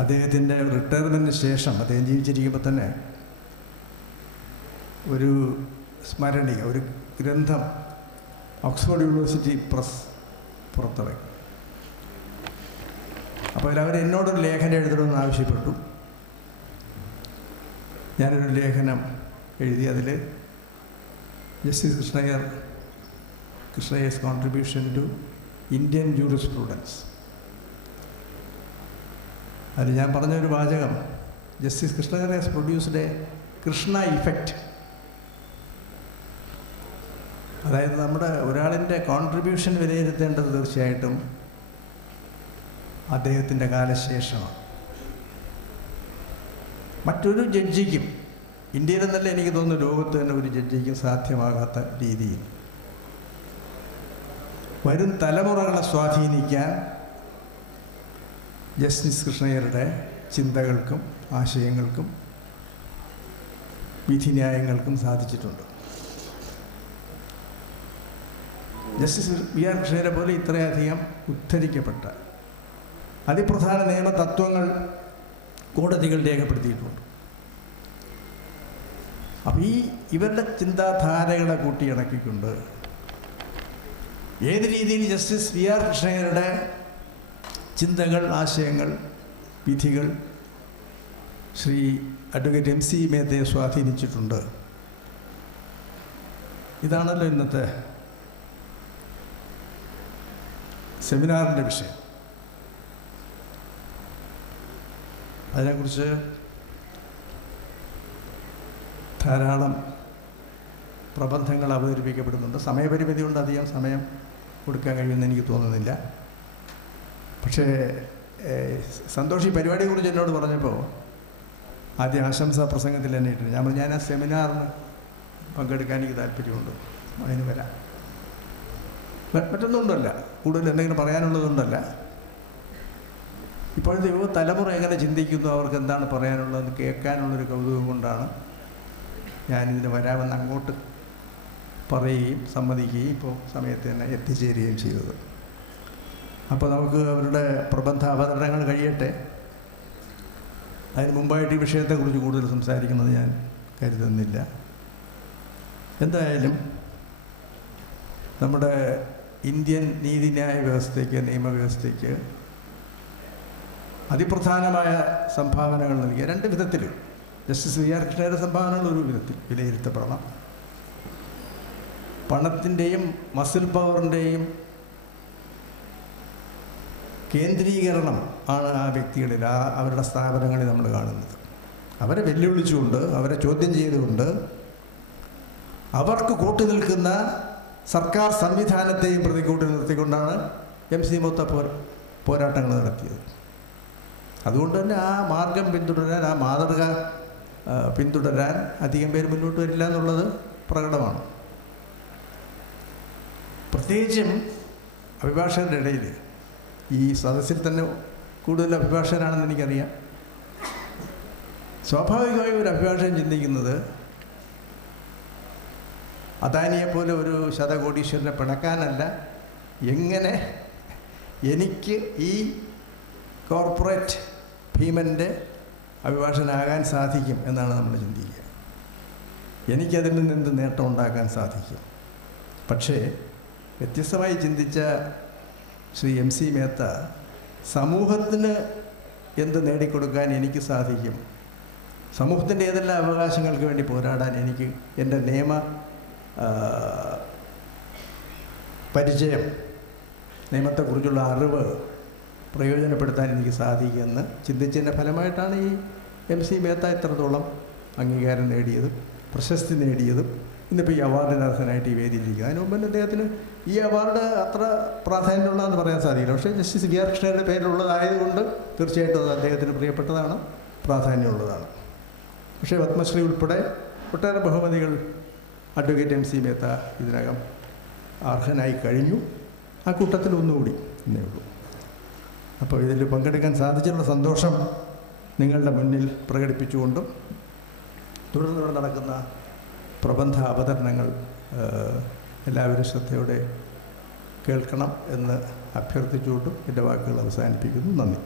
അദ്ദേഹത്തിൻ്റെ റിട്ടയർമെൻറ്റിന് ശേഷം, അദ്ദേഹം ജീവിച്ചിരിക്കുമ്പോൾ തന്നെ ഒരു സ്മരണിക, ഒരു ഗ്രന്ഥം ഓക്സ്ഫോർഡ് യൂണിവേഴ്സിറ്റി പ്രസ് പുറത്തിറക്കി. അപ്പോൾ അവർ എന്നോടൊരു ലേഖനം എഴുതണമെന്ന് ആവശ്യപ്പെട്ടു. ഞാനൊരു ലേഖനം എഴുതി. അതിൽ justice Krishnaiyer's contribution to Indian jurisprudence, അതിൽ ഞാൻ പറഞ്ഞൊരു വാചകം, justice Krishna Iyer has produced a Krishna effect. അതായത് നമ്മുടെ ഒരാളിൻ്റെ കോൺട്രിബ്യൂഷൻ വിലയിരുത്തേണ്ടത് തീർച്ചയായിട്ടും അദ്ദേഹത്തിൻ്റെ കാലശേഷമാണ്. മറ്റൊരു ജഡ്ജിക്കും, ഇന്ത്യയിലെന്നല്ല എനിക്ക് തോന്നുന്നു ലോകത്ത് തന്നെ ഒരു ജഡ്ജിക്കും സാധ്യമാകാത്ത രീതിയിൽ വരും തലമുറകളെ സ്വാധീനിക്കാൻ ജസ്റ്റിസ് കൃഷ്ണയ്യരുടെ ചിന്തകൾക്കും ആശയങ്ങൾക്കും വിധിന്യായങ്ങൾക്കും സാധിച്ചിട്ടുണ്ട്. ജസ്റ്റിസ് വി.ആർ. കൃഷ്ണയ്യരെ പോലെ ഇത്രയധികം ഉദ്ധരിക്കപ്പെട്ട അതിപ്രധാന നിയമ തത്വങ്ങൾ കോടതികൾ രേഖപ്പെടുത്തിയിട്ടുണ്ട്. അപ്പം ഇവരുടെ ചിന്താധാരകളെ കൂട്ടിയിണക്കിക്കൊണ്ട് ഏത് രീതിയിൽ ജസ്റ്റിസ് വി.ആർ. കൃഷ്ണയ്യരുടെ ചിന്തകൾ, ആശയങ്ങൾ, വിധികൾ ശ്രീ അഡ്വക്കേറ്റ് M.C. മേത്തയെ സ്വാധീനിച്ചിട്ടുണ്ട്, ഇതാണല്ലോ ഇന്നത്തെ സെമിനാറിൻ്റെ വിഷയം. അതിനെക്കുറിച്ച് ധാരാളം പ്രബന്ധങ്ങൾ അവതരിപ്പിക്കപ്പെടുന്നുണ്ട്. സമയപരിമിതി കൊണ്ട് അധികം സമയം കൊടുക്കാൻ കഴിയുമെന്ന് എനിക്ക് തോന്നുന്നില്ല. പക്ഷേ സന്തോഷ് ഈ പരിപാടിയെക്കുറിച്ച് എന്നോട് പറഞ്ഞപ്പോൾ ആദ്യം ആശംസാ പ്രസംഗത്തിൽ തന്നെ ഇട്ടിട്ട് ഞാൻ ആ സെമിനാറിന് പങ്കെടുക്കാൻ എനിക്ക് താല്പര്യമുണ്ട്, അതിന് വരാം. മറ്റൊന്നുകൊണ്ടല്ല, കൂടുതൽ എന്തെങ്കിലും പറയാനുള്ളതുകൊണ്ടല്ല, ഇപ്പോഴത്തെ യുവ തലമുറ എങ്ങനെ ചിന്തിക്കുന്നു, അവർക്ക് എന്താണ് പറയാനുള്ളതെന്ന് കേൾക്കാനുള്ളൊരു കൗതുകം കൊണ്ടാണ് ഞാനിതിന് വരാമെന്ന് അങ്ങോട്ട് പറയുകയും സമ്മതിക്കുകയും ഇപ്പോൾ സമയത്ത് തന്നെ എത്തിച്ചേരുകയും ചെയ്തത്. അപ്പോൾ നമുക്ക് അവരുടെ പ്രബന്ധ അവതരണങ്ങൾ കഴിയട്ടെ. അതിന് മുമ്പായിട്ട് ഈ വിഷയത്തെക്കുറിച്ച് കൂടുതൽ സംസാരിക്കുന്നത് ഞാൻ കരുതുന്നില്ല. എന്തായാലും നമ്മുടെ ഇന്ത്യൻ നീതിന്യായ വ്യവസ്ഥയ്ക്ക്, നിയമവ്യവസ്ഥയ്ക്ക് അതിപ്രധാനമായ സംഭാവനകൾ നൽകിയ രണ്ട് വിധത്തിൽ ജസ്റ്റിസ് വി.ആർ. കൃഷ്ണയുടെ സംഭാവനകൾ ഒരു വിധത്തിൽ വിലയിരുത്തപ്പെടണം. പണത്തിൻ്റെയും മസിൽ പവറിൻ്റെയും കേന്ദ്രീകരണം ആണ് ആ വ്യക്തികളിൽ, അവരുടെ സ്ഥാപനങ്ങളിൽ നമ്മൾ കാണുന്നത്. അവരെ വെല്ലുവിളിച്ചുകൊണ്ട്, അവരെ ചോദ്യം ചെയ്തുകൊണ്ട്, അവർക്ക് കൂട്ടുനിൽക്കുന്ന സർക്കാർ സംവിധാനത്തെയും പ്രതികൂട്ടി നിർത്തിക്കൊണ്ടാണ് M.C. മെഹ്ത പോരാട്ടങ്ങൾ നടത്തിയത്. അതുകൊണ്ട് തന്നെ ആ മാർഗം പിന്തുടരാൻ, ആ മാതൃക പിന്തുടരാൻ അധികം പേര് മുന്നോട്ട് വരില്ല എന്നുള്ളത് പ്രകടമാണ്. പ്രത്യേകിച്ചും അഭിഭാഷകരുടെ ഇടയിൽ, ഈ സദസ്സിൽ തന്നെ കൂടുതൽ അഭിഭാഷകരാണെന്ന് എനിക്കറിയാം. സ്വാഭാവികമായി ഒരു അഭിഭാഷകൻ ചിന്തിക്കുന്നത് അദാനിയെപ്പോലെ ഒരു ശതകോടീശ്വരനെ പിണക്കാനല്ല, എങ്ങനെ എനിക്ക് ഈ കോർപ്പറേറ്റ് ഭീമൻ്റെ അഭിഭാഷകനാകാൻ സാധിക്കും എന്നാണ് നമ്മൾ ചിന്തിക്കുക. എനിക്കതിൽ നിന്ന് എന്ത് നേട്ടം ഉണ്ടാക്കാൻ സാധിക്കും. പക്ഷേ വ്യത്യസ്തമായി ചിന്തിച്ച ശ്രീ M.C. മേത്ത സമൂഹത്തിന് എന്ത് നേടിക്കൊടുക്കാൻ എനിക്ക് സാധിക്കും, സമൂഹത്തിൻ്റെ ഏതെല്ലാം അവകാശങ്ങൾക്ക് വേണ്ടി പോരാടാൻ എനിക്ക് എൻ്റെ നിയമ പരിചയം, നിയമത്തെക്കുറിച്ചുള്ള അറിവ് പ്രയോജനപ്പെടുത്താൻ എനിക്ക് സാധിക്കുമെന്ന് ചിന്തിച്ചതിൻ്റെ ഫലമായിട്ടാണ് ഈ M.C. മേത്ത ഇത്രത്തോളം അംഗീകാരം നേടിയതും പ്രശസ്തി നേടിയതും ഇന്നിപ്പോൾ ഈ അവാർഡിന് അർഹനായിട്ട് ഈ വേദിയിലിരിക്കുക. അതിന് മുമ്പ് അദ്ദേഹത്തിന് ഈ അവാർഡ് അത്ര പ്രാധാന്യമുള്ളതെന്ന് പറയാൻ സാധിക്കില്ല. പക്ഷേ ജസ്റ്റിസ് വി.ആർ. കൃഷ്ണയുടെ പേരിലുള്ളതായതുകൊണ്ട് തീർച്ചയായിട്ടും അത് അദ്ദേഹത്തിന് പ്രിയപ്പെട്ടതാണ്, പ്രാധാന്യമുള്ളതാണ്. പക്ഷേ പത്മശ്രീ ഉൾപ്പെടെ ഒട്ടേറെ ബഹുമതികൾ അഡ്വക്കേറ്റ് M.C. മേത്ത ഇതിനകം അർഹനായി കഴിഞ്ഞു. ആ കൂട്ടത്തിൽ ഒന്നുകൂടി എന്നേ ഉള്ളൂ. അപ്പോൾ ഇതിൽ പങ്കെടുക്കാൻ സാധിച്ചിട്ടുള്ള സന്തോഷം നിങ്ങളുടെ മുന്നിൽ പ്രകടിപ്പിച്ചുകൊണ്ടും തുടർന്നിവിടെ നടക്കുന്ന പ്രബന്ധ അവതരണങ്ങൾ എല്ലാവരും ശ്രദ്ധയോടെ കേൾക്കണം എന്ന് അഭ്യർത്ഥിച്ചുകൊണ്ടും എൻ്റെ വാക്കുകൾ അവസാനിപ്പിക്കുന്നു. നന്ദി.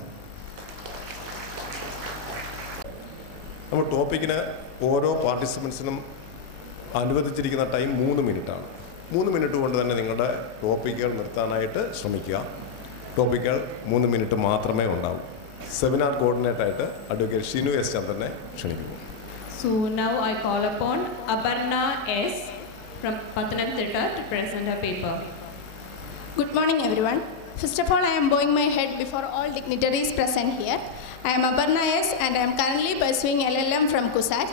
നമ്മൾ ടോപ്പിക്കിന് ഓരോ പാർട്ടിസിപ്പൻസിനും അനുവദിച്ചിരിക്കുന്ന ടൈം 3 മിനിറ്റാണ്. 3 മിനിറ്റ് കൊണ്ട് തന്നെ നിങ്ങളുടെ ടോപ്പിക്കുകൾ നിർത്താനായിട്ട് ശ്രമിക്കുക. ടോപ്പിക്കുകൾ 3 മിനിറ്റ് മാത്രമേ ഉണ്ടാവൂ. സെമിനാർ കോർഡിനേറ്ററായിട്ട് അഡ്വക്കേറ്റ് ഷിനു എസ് ചന്ദ്രനെ ക്ഷണിക്കുന്നു. So now I call upon Aparna S. from Pathanamthitta to present her paper. Good morning, everyone. First of all, I am bowing my head before all dignitaries present here. I am Aparna S. and I am currently pursuing LLM from CUSAT.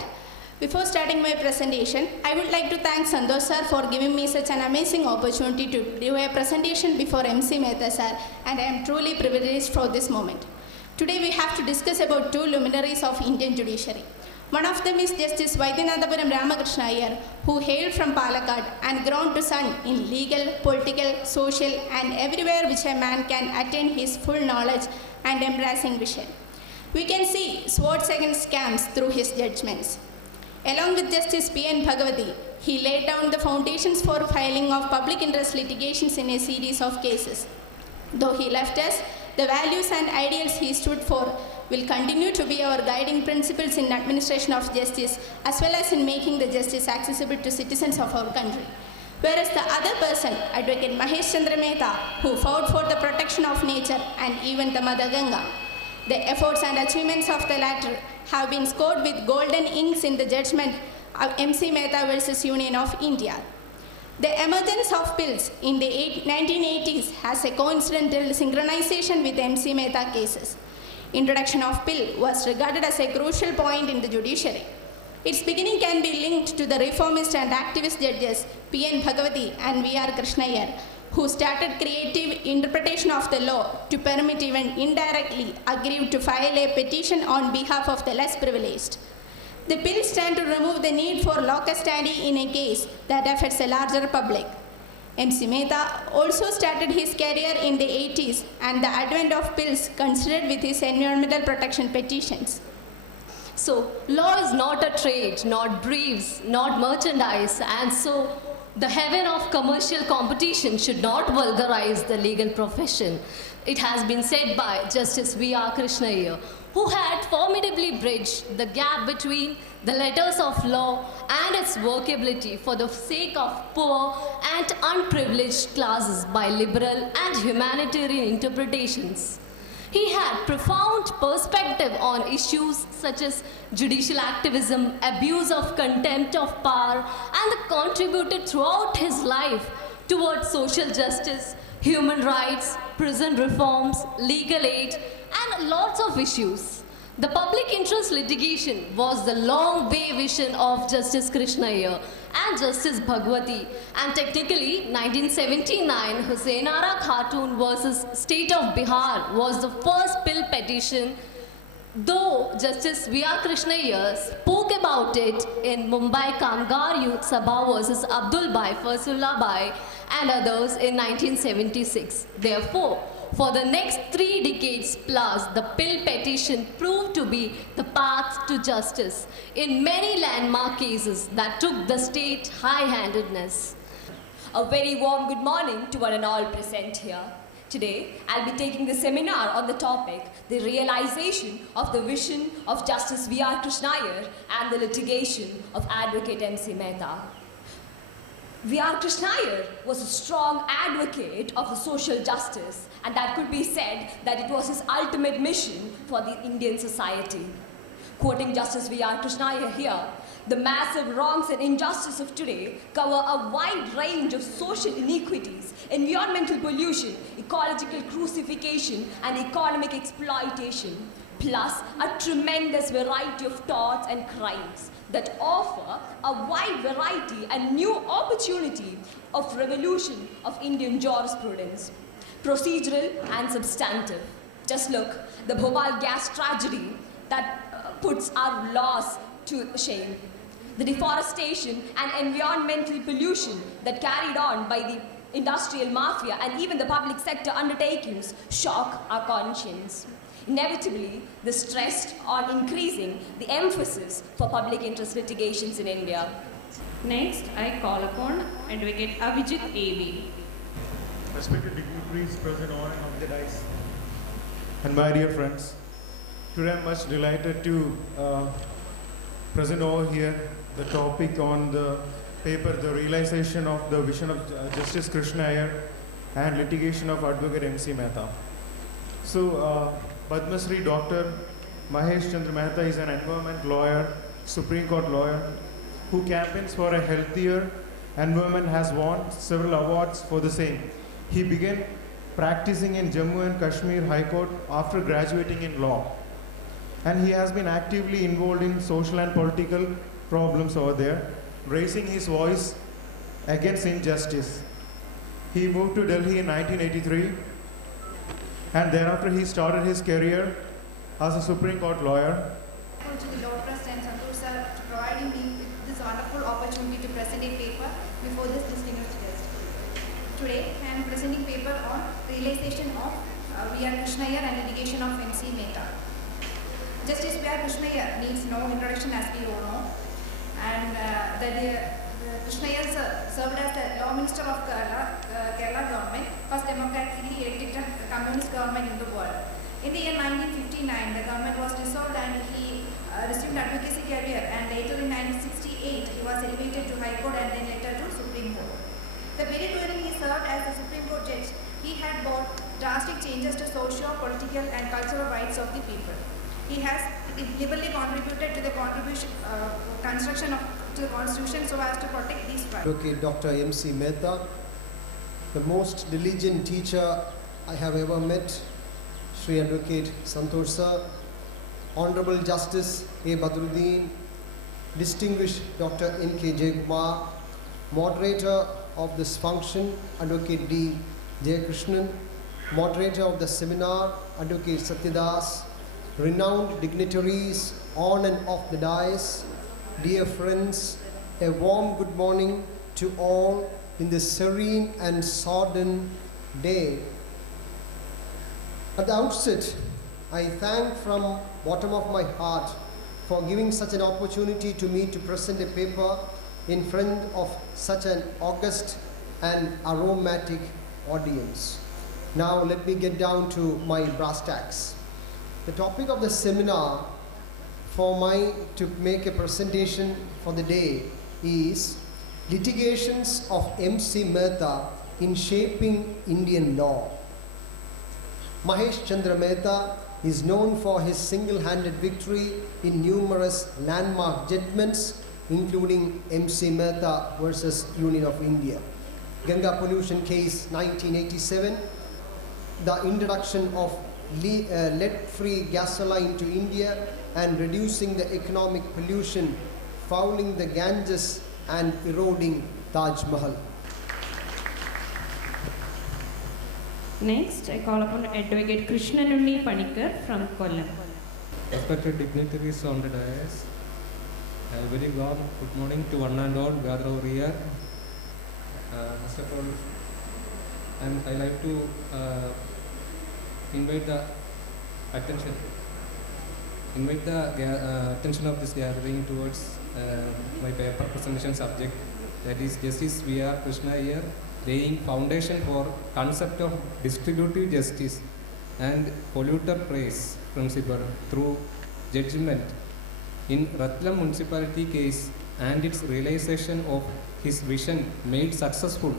Before starting my presentation, I would like to thank Santosh sir for giving me such an amazing opportunity to do a presentation before MC Mehta sir, and I am truly privileged for this moment. Today we have to discuss about two luminaries of Indian judiciary. One of them is Justice Vaidyanathapuram Krishna Iyer, who hailed from Palakkad and grown to sun in legal, political, social and everywhere which a man can attain his full knowledge and embracing vision. We can see swords against scams through his judgments. Along with Justice P.N. Bhagavati, he laid down the foundations for filing of public interest litigations in a series of cases. Though he left us, the values and ideals he stood for will continue to be our guiding principles in administration of justice, as well as in making the justice accessible to citizens of our country. Whereas the other person, Advocate Mahesh Chandra Mehta, who fought for the protection of nature and even the Mother Ganga. The efforts and achievements of the latter have been scored with golden inks in the judgment of MC Mehta versus Union of India. The emergence of pills in the 1980s has a coincidental synchronization with MC Mehta cases. Introduction of pill was regarded as a crucial point in the judiciary. Its beginning can be linked to the reformist and activist judges P.N. Bhagavati and V.R. Krishna Iyer, who started creative interpretation of the law to permit even indirectly aggrieved to file a petition on behalf of the less privileged. The bill stand to remove the need for locus standi in a case that affects a larger public. MC Mehta also started his career in the 80s and the advent of pills considered with his environmental protection petitions. So, law is not a trade, not briefs, not merchandise, and so the heaven of commercial competition should not vulgarize the legal profession. It has been said by Justice V.R. Krishna Iyer, who had formidably bridged the gap between the letters of law and its workability for the sake of poor and unprivileged classes by liberal and humanitarian interpretations. He had profound perspective on issues such as judicial activism, abuse of contempt of power, and contributed throughout his life towards social justice, human rights, prison reforms, legal aid, and lots of issues. The public interest litigation was the long way vision of Justice Krishna Iyer and Justice Bhagavati, and technically 1979 Husainara Khatun versus State of Bihar was the first pill petition, though Justice V.R. Krishna Iyer spoke about it in Mumbai Kamgar Youth Sabha versus Abdul Bai Fasullah Bai and others in 1976. Therefore, for the next 3 decades plus, the pill petition proved to be the path to justice in many landmark cases that took the state high-handedness. A very warm good morning to one and all present here. Today, I'll be taking the seminar on the topic, the realization of the vision of Justice V.R. Krishna Iyer and the litigation of Advocate M.C. Mehta. V.R. Krishna Iyer was a strong advocate of the social justice, and that could be said that it was his ultimate mission for the Indian society. Quoting Justice V.R. Krishna Iyer here, the massive wrongs and injustice of today cover a wide range of social inequities, environmental pollution, ecological crucifixion, and economic exploitation, plus a tremendous variety of torts and crimes that offer a wide variety and new opportunity of revolution of Indian jurisprudence, procedural and substantive. Just look, the Bhopal gas tragedy that puts our laws to shame. The deforestation and environmental pollution that carried on by the industrial mafia and even the public sector undertakings shock our conscience. Inevitably, this stressed on increasing the emphasis for public interest litigations in India. Next, I call upon Advocate Abhijit A.V. Respected dignitaries present on the dais, and my dear friends, today I'm much delighted to present over here the topic on the paper, The Realization of the Vision of Justice Krishna Iyer and Litigation of Advocate M.C. MEHTA. So, Padma Shri Dr. Mahesh Chandra Mehta is an environment lawyer, Supreme Court lawyer, who campaigns for a healthier environment, has won several awards for the same. He began practicing in Jammu and Kashmir High Court after graduating in law. And he has been actively involved in social and political problems over there, raising his voice against injustice. He moved to Delhi in 1983, and thereafter he started his career as a Supreme Court lawyer. To the Law Trust and Chancellor sir for providing me with this wonderful opportunity to present a paper before this distinguished guest. Today I am presenting paper on realization of V.R. Krishna Iyer and litigation of M.C. MEHTA. Justice V.R. Krishna Iyer needs no introduction, as we all know, and Krishna Iyer served as the Law Minister of Kerala government, first democratically elected communist government in the world. In the year 1959, the government was dissolved and he resumed advocacy career, and later in 1968 he was elevated to High Court and then later to Supreme Court. The period wherein he served as a Supreme Court judge, he had brought drastic changes to socio, political and cultural rights of the people. He has liberally contributed to the construction of the Constitution so as to protect these rights. Advocate Dr. M.C. MEHTA, the most diligent teacher I have ever met, Sri Advocate Santosh Sir, Honorable Justice A. Badruddin, distinguished Dr. N.K. Jayakumar, moderator of this function, Advocate D. Jayakrishnan, moderator of the seminar, Advocate Satyadas, renowned dignitaries on and off the dais, dear friends, a warm good morning to all in this serene and sodden day. At the outset, I thank from bottom of my heart for giving such an opportunity to me to present a paper in front of such an august and aromatic audience. Now let me get down to my brass tacks. The topic of the seminar to make a presentation for the day is Litigations of M.C. MEHTA in Shaping Indian Law. Mahesh Chandra Mehta is known for his single-handed victory in numerous landmark judgments, including M.C. MEHTA versus Union of India, Ganga pollution case 1987, the introduction of lead-free gasoline to India and reducing the economic pollution, fouling the Ganges and eroding Taj Mahal. Next, I call upon Advocate Krishna Iyer from Kollam. Respected dignitaries on the dais, a very warm good morning to one and all gathered over here. First of all, I like to invite the attention of this gathering towards my paper presentation subject, that is Justice V.R. Krishna Iyer, laying foundation for concept of distributive justice and polluter praise principle through judgment in Ratlam municipality case and its realization of his vision made successful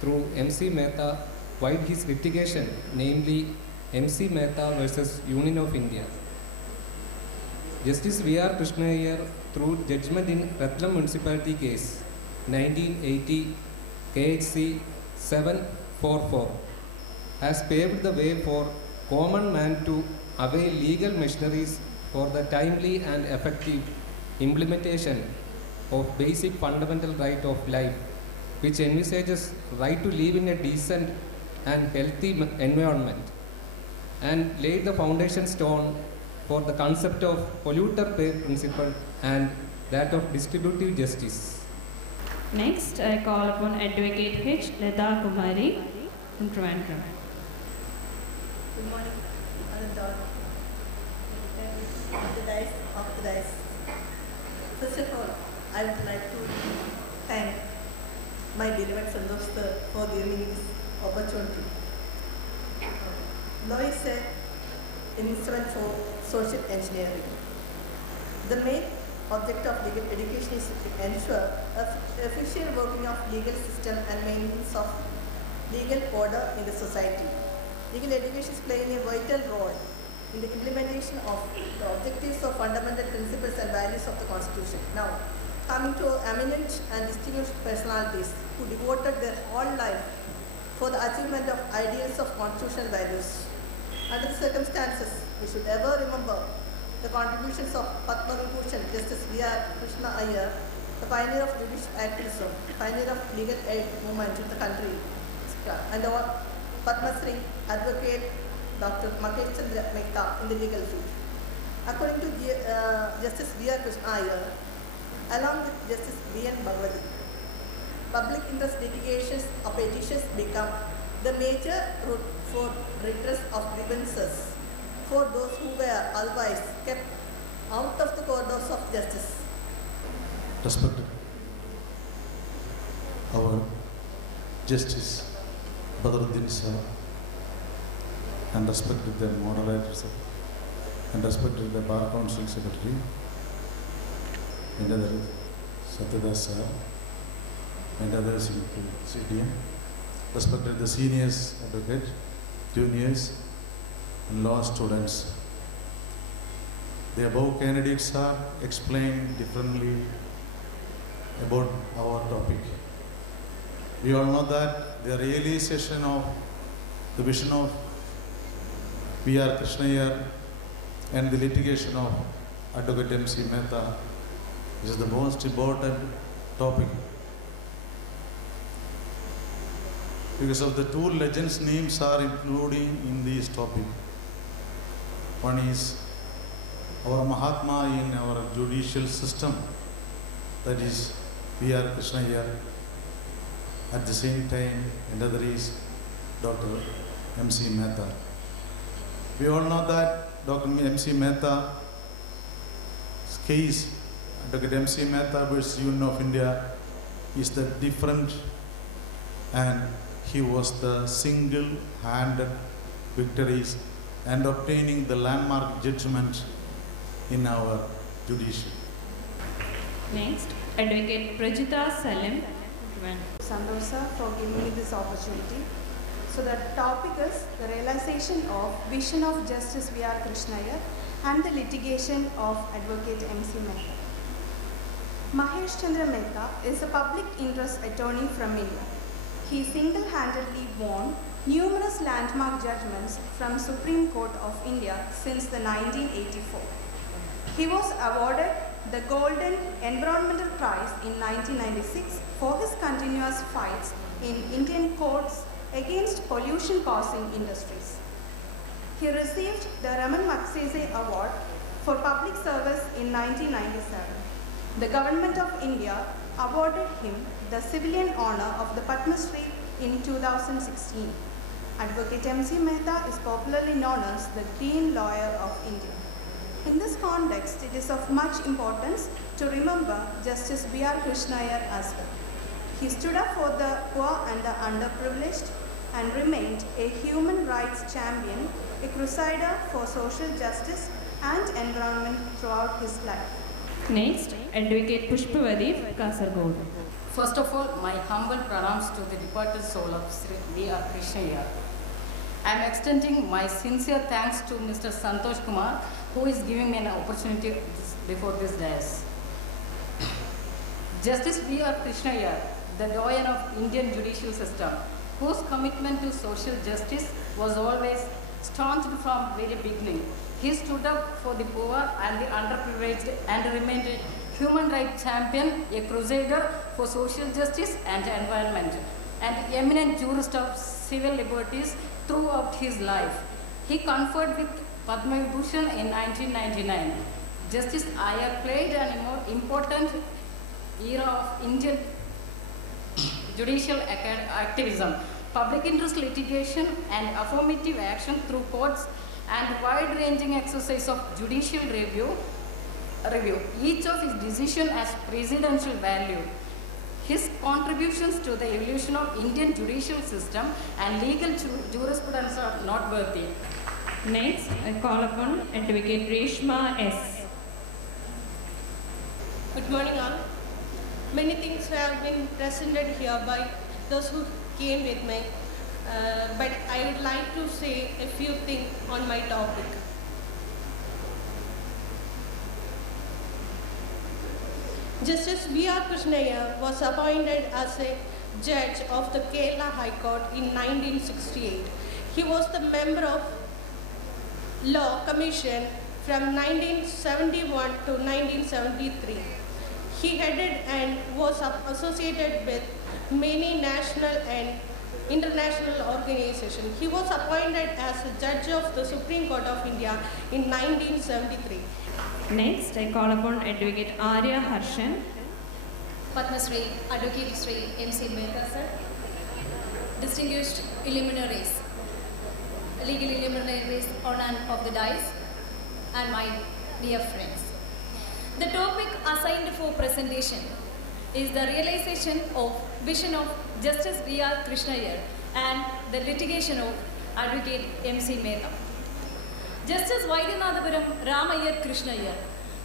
through M.C. MEHTA while his litigation, namely M.C. MEHTA versus Union of India. Justice V.R. Krishna Iyer, through judgment in Ratlam municipality case 1980 KHC 744, has paved the way for common man to avail legal machineries for the timely and effective implementation of basic fundamental right of life, which envisages right to live in a decent and healthy environment, and laid the foundation stone for the concept of polluter pay principle and that of distributive justice. Next, I call upon Advocate H. Jayakumar from Trivandrum. Good morning, Anand. Of the dice. First of all, I would like to thank my beloved Santosh sir for giving me this opportunity. Law is an instrument for social engineering. The main object of legal education is to ensure efficient working of legal system and maintenance of legal order in the society. Legal education is playing a vital role in the implementation of the objectives of fundamental principles and values of the Constitution. Now, coming to eminent and distinguished personalities who devoted their whole life for the achievement of ideals of constitutional values. Under the circumstances, we should ever remember the contributions of Padma Vibhushan Justice V.R. Krishna Iyer, the pioneer of judicial activism, pioneer of legal aid movement in the country, and our Padma Shri Advocate Dr. MEHTA in the legal field. According to Justice V.R. Krishna Iyer, along with Justice B.N. Bhagwati, public interest litigations or petitions become the major route for redress of grievances for those who were otherwise kept out of the corridors of justice. Respected our Justice Badruddin sir, and respected the moderator sir, and respected the Bar Council Secretary, and other Satyadas sir, and others in CDM, respected the seniors, advocate, juniors, and law students. The above candidates are explained differently about our topic. We all know that the realization of the vision of V.R. Krishna Iyer and the litigation of Advocate M.C. Mehta is the most important topic. Because of the two legends' names are included in this topic. One is our Mahatma in our judicial system, that is V.R. Krishna Iyer. At the same time, another is Dr. M.C. Mehta. We all know that Dr. M.C. Mehta's case, Dr. M.C. Mehta versus Union of India, is the different, and he was the single-handed victories and obtaining the landmark judgment in our judiciary. Next, Advocate Prajita Salim. Santosh sir for giving me this opportunity. So the topic is the realization of vision of Justice V.R. Krishna Iyer and the litigation of Advocate M.C. Mehta. Mahesh Chandra Mehta is a public interest attorney from India. He single-handedly won numerous landmark judgments from Supreme Court of India since the 1984. He was awarded the Golden Environmental Prize in 1996 for his continuous fights in Indian courts against pollution-causing industries. He received the Raman Magsaysay Award for public service in 1997. The Government of India awarded him the civilian honor of the Padma Shri in 2016. Advocate M.C. Mehta is popularly known as the Green Lawyer of India. In this context, it is of much importance to remember Justice V.R. Krishna Iyer as well. He stood up for the poor and the underprivileged and remained a human rights champion, a crusader for social justice and environment throughout his life. Next, Advocate Pushpavadi Kasargod. First of all, my humble pranams to the departed soul of Sri V.R. Krishna Iyer. I am extending my sincere thanks to Mr. Santosh Kumar, who is giving me an opportunity before this dais. Justice V.R. Krishna Iyer, the doyen of Indian judicial system, whose commitment to social justice was always staunch from very beginning. He stood up for the poor and the underprivileged and remained a human rights champion, a crusader for social justice and environment, and eminent jurist of civil liberties throughout his life. He conferred with Padma Vibhushan in 1999. Justice Iyer played an important era of Indian judicial activism, public interest litigation and affirmative action through courts and wide-ranging exercise of judicial review, each of his decisions as presidential value. His contributions to the evolution of Indian judicial system and legal jurisprudence are noteworthy. Next, I call upon Advocate Reshma S. Good morning all. Many things have been presented here by those who came with me, but I would like to say a few things on my topic. Justice V.R. Krishna Iyer was appointed as a judge of the Kerala High Court in 1968. He was the member of Law Commission from 1971 to 1973. He headed and was associated with many national and international organizations. He was appointed as a judge of the Supreme Court of India in 1973. Next, I call upon Advocate Arya Harshan. Padma Shri, Advocate Shri M.C. MEHTA sir, distinguished preliminaries, legal preliminaries on and of the dais, and my dear friends. The topic assigned for presentation is the realization of vision of Justice V.R. Krishna Iyer and the litigation of Advocate M.C. MEHTA. Justice Vaidyanathapuram Ramayar Krishna Iyer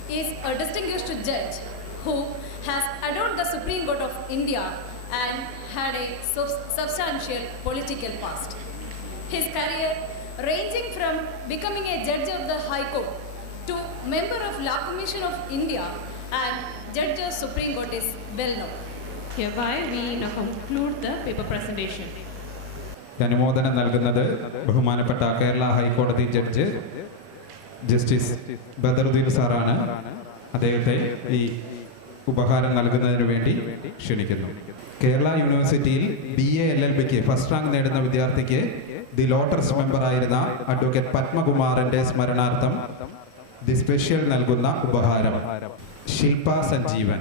is a distinguished judge who has adorned the Supreme Court of India and had a substantial political past. His career, ranging from becoming a judge of the High Court to member of Law Commission of India and judge of Supreme Court, is well known. Hereby we now conclude the paper presentation. അനുമോദനം നൽകുന്നത് ബഹുമാനപ്പെട്ട കേരള ഹൈക്കോടതി judge justice Badaruddin സാറാണ്. അദ്ദേഹത്തെ ഈ ഉപഹാരം നൽകുന്നതിന് വേണ്ടി ക്ഷണിക്കുന്നു. കേരള യൂണിവേഴ്സിറ്റിയിൽ BA LLBക്ക് ഫസ്റ്റ് റാങ്ക് നേടുന്ന വിദ്യാർത്ഥിക്ക് ദി ലോ ട്രസ്റ്റ് മെമ്പറായിരുന്ന അഡ്വക്കേറ്റ് പത്മകുമാറിന്റെ സ്മരണാർത്ഥം ദി സ്പെഷ്യൽ നൽകുന്ന ഉപഹാരം ശില്പ സഞ്ജീവൻ.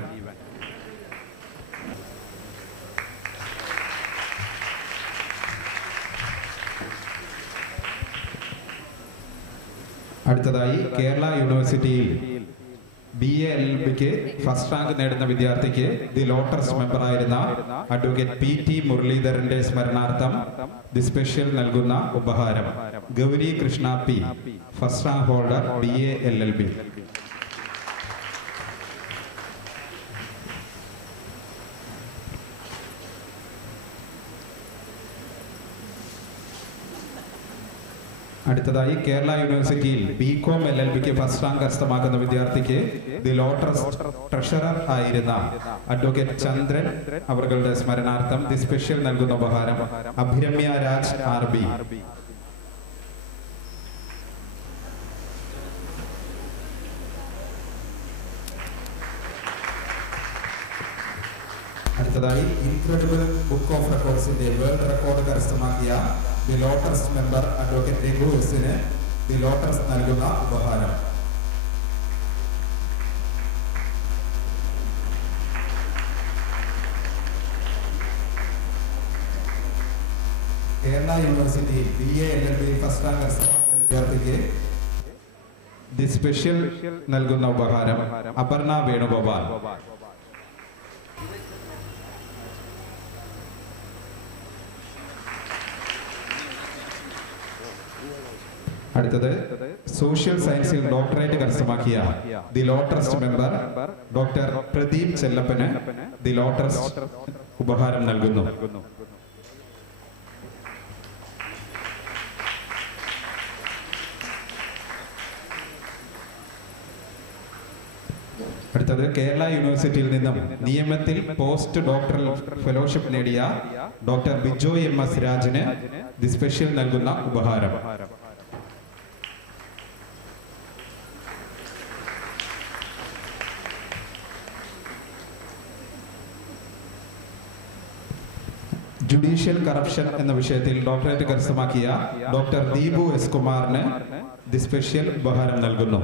അടുത്തതായി കേരള യൂണിവേഴ്സിറ്റിയിൽ BA LLBക്ക് ഫസ്റ്റ് റാങ്ക് നേടുന്ന വിദ്യാർത്ഥിക്ക് ദി ലോ ട്രസ്റ്റ് മെമ്പറായിരുന്ന അഡ്വക്കേറ്റ് PT മുരളീധരന്റെ സ്മരണാർത്ഥം ദി സ്പെഷ്യൽ നൽകുന്ന ഉപഹാരം Gauri Krishna P, first rank holder BA LLB. അടുത്തതായി കേരള യൂണിവേഴ്സിറ്റിയിൽ BCom LLBക്ക് ഫസ്റ്റ് റാങ്ക് കരസ്ഥമാക്കുന്ന വിദ്യാർത്ഥിക്ക് ദി ലോ ട്രസ്റ്റ് ട്രഷറർ ആയിരുന്ന അഡ്വക്കേറ്റ് ചന്ദ്രൻ അവരുടെ സ്മരണാർത്ഥം ദി സ്പെഷ്യൽ നൽകുന്ന ഉപഹാരം അഭിരമ്യ രാജ് RB. അടുത്തതായി ഇൻക്രെഡിബിൾ ബുക്ക് ഓഫ് റെക്കോർഡ്സിന്റെ വേൾഡ് റെക്കോർഡ് കരസ്ഥമാക്കിയ the law trust member advocate Raghu എസിന് ദി ലോ ട്രസ്റ്റ് നൽകുന്ന ഉപഹാരം Kerala university BA LLB first rank കരസ്ഥമാക്കിയ വിദ്യാർത്ഥിക്ക് ദി സ്പെഷ്യൽ നൽകുന്ന ഉപഹാരം അപർണ വേണുഗോപാൽ. അടുത്തത് സോഷ്യൽ സയൻസിൽ ഡോക്ടറേറ്റ് കരസ്ഥമാക്കിയ the law trust member doctor Pradeep ചെല്ലപ്പന് ദി ലോ ട്രസ്റ്റ് ഉപഹാരം നൽകുന്നു. അടുത്തത് കേരള യൂണിവേഴ്സിറ്റിയിൽ നിന്നും നിയമത്തിൽ പോസ്റ്റ് ഡോക്ടറൽ ഫെലോഷിപ്പ് നേടിയ ഡോക്ടർ ബിജോയ് MS രാജിന് ദി സ്പെഷ്യൽ നൽകുന്ന ഉപഹാരം ജുഡീഷ്യൽ കറപ്ഷൻ എന്ന വിഷയത്തിൽ ഡോക്ടറേറ്റ് കരസ്ഥമാക്കിയ ഡോക്ടർ ദീപു S കുമാറിന് ദി സ്പെഷ്യൽ ഉപഹാരം നൽകുന്നു.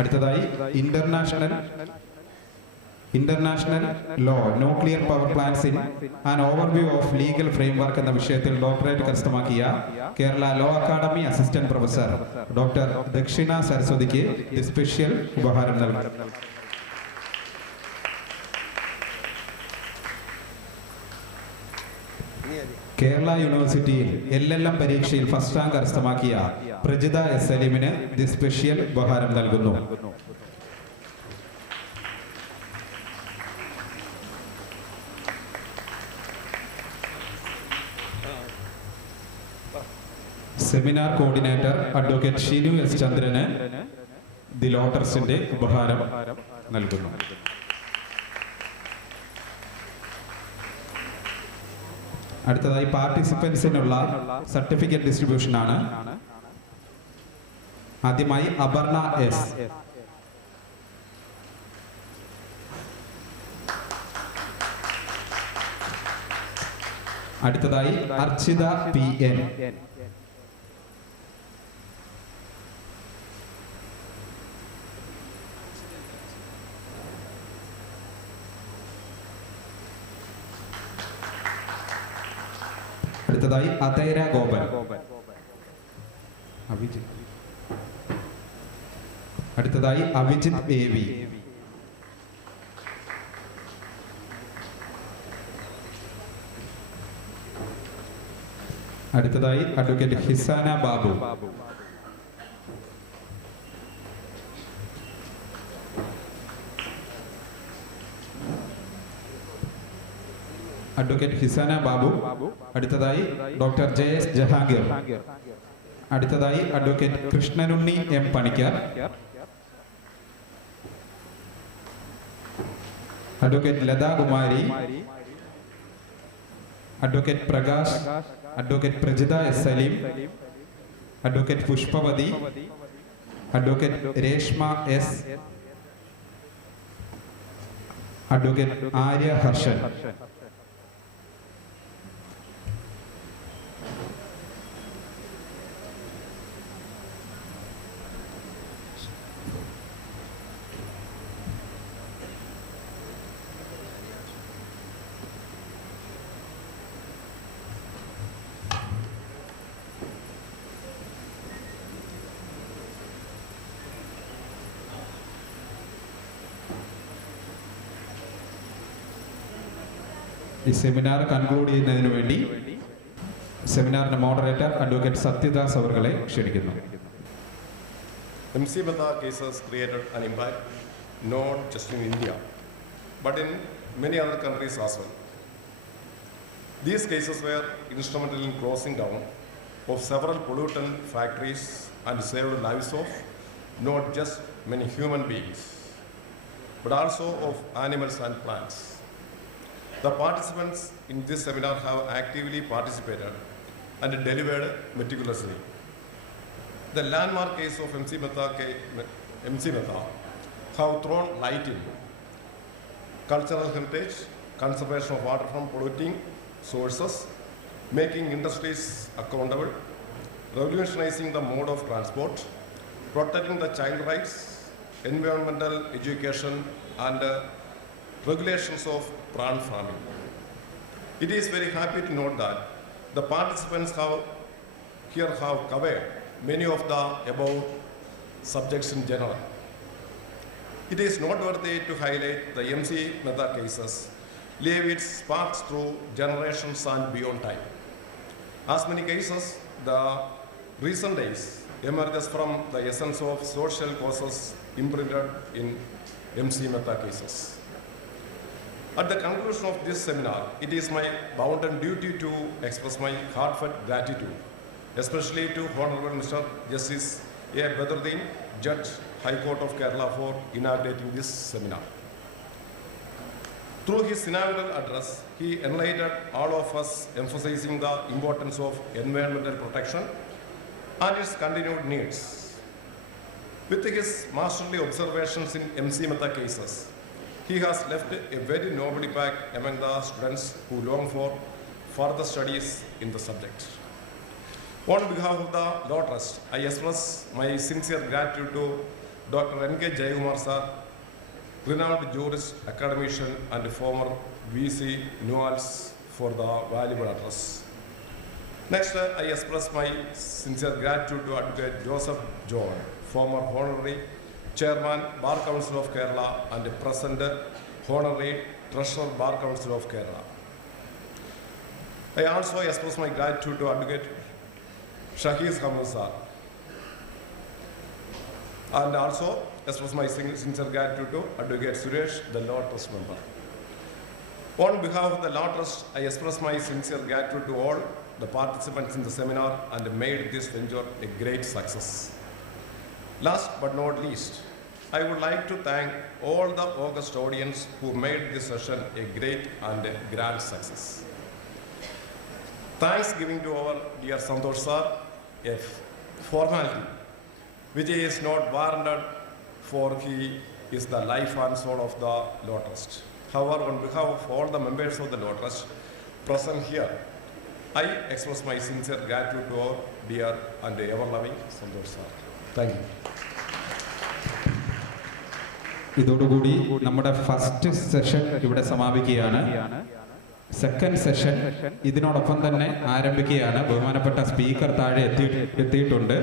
അടുത്തതായി international law nuclear power plants in an overview of legal framework എന്ന വിഷയത്തിൽ ഡോക്ടറേറ്റ് കരസ്ഥമാക്കിയ Kerala law academy assistant professor doctor ദക്ഷിണ സരസ്വതിക്ക് ദി സ്പെഷ്യൽ ഉപഹാരം നൽകും. കേരള യൂണിവേഴ്സിറ്റിയിൽ LLM പരീക്ഷയിൽ ഫസ്റ്റ് റാങ്ക് കരസ്ഥമാക്കിയ പ്രജിത S. സലീമിന് ദി സ്പെഷ്യൽ ഉപഹാരം നൽകുന്നു. Seminar coordinator advocate Shinu S. ചന്ദ്രന് ദി ലോ ട്രസ്റ്റിന്റെ ഉപഹാരം നൽകുന്നു. അടുത്തതായി പാർട്ടിസിപ്പൻസിനുള്ള സർട്ടിഫിക്കറ്റ് ഡിസ്ട്രിബ്യൂഷൻ ആണ്. ആദ്യമായി അപർണ S. അടുത്തതായി അർച്ചിത PN. അടുത്തതായി അതൈര ഗോപൻ. അടുത്തതായി അഭിജിത്ത് AV. അടുത്തതായി അഡ്വക്കേറ്റ് ഹിസാന ബാബു. അഡ്വക്കേറ്റ് ഹിസാന ബാബു. അടുത്തതായി ഡോക്ടർ JS ജഹാംഗീർ. അടുത്തതായി advocate Krishnanunni M. Panicker. Advocate Latha Kumari. Advocate Prakash. Advocate Prajitha S. Saleem. Advocate Pushpavathi. Advocate Reshma S. Advocate Arya Harshan. ഈ സെമിനാർ കൺക്ലൂഡ് ചെയ്യുന്നതിന് വേണ്ടി സെമിനാറിന്റെ മോഡറേറ്റർ അഡ്വക്കേറ്റ് സത്യദാസ് അവരെ ക്ഷണിക്കുന്നു. MC MEHTA cases created an impact not just in India but in many other countries as well. These cases were instrumental in closing down of several pollutant factories and saved the lives of not just many human beings but also of animals and plants. The participants in this seminar have actively participated and delivered meticulously. The landmark case of MC MEHTA have thrown light in cultural heritage, conservation of water from polluting sources, making industries accountable, revolutionizing the mode of transport, protecting the child rights, environmental education, and regulations of prawn farming. It is very happy to note that the participants have covered many of the above subjects in general. It is noteworthy to highlight the MC MEHTA cases leave its sparks through generations and beyond time. As many cases, the recent days emerges from the essence of social causes imprinted in MC MEHTA cases. At the conclusion of this seminar, it is my bounden duty to express my heartfelt gratitude, especially to Honorable Mr. Justice A. Badruddin, Judge, High Court of Kerala, for inaugurating this seminar. Through his inaugural address, he enlightened all of us, emphasizing the importance of environmental protection and its continued needs. With his masterly observations in MC MEHTA cases, he has left a very noble impact among the students who long for further studies in the subject. On behalf of the Law Trust, I express my sincere gratitude to Dr. N.K. Jayakumar sir, renowned jurist, academician, and former VC NUALS, for the valuable address. Next, I express my sincere gratitude to Advocate Joseph John, former honorary Chairman, Bar Council of Kerala, and present Honorary Treasurer, Bar Council of Kerala. I also express my gratitude to Advocate Shahis Hamza, and also express my sincere gratitude to Advocate Suresh, the Law Trust member. On behalf of the Law Trust, I express my sincere gratitude to all the participants in the seminar and made this venture a great success. Last but not least, I would like to thank all the august audience who made this session a great and a grand success. Thanks giving to our dear Santosh sir, a formality which is not warranted, for he is the life and soul of the Law Trust. However, on behalf of all the members of the Law Trust present here, I express my sincere gratitude to our dear and ever-loving Santosh sir. Thank you. ഇതോടുകൂടി നമ്മുടെ first session ഇവിടെ സമാപിക്കുകയാണ്. Second session ഇതിനോടൊപ്പം തന്നെ ആരംഭിക്കുകയാണ്. ബഹുമാനപ്പെട്ട speaker താഴെ എത്തിയിട്ടുണ്ട്.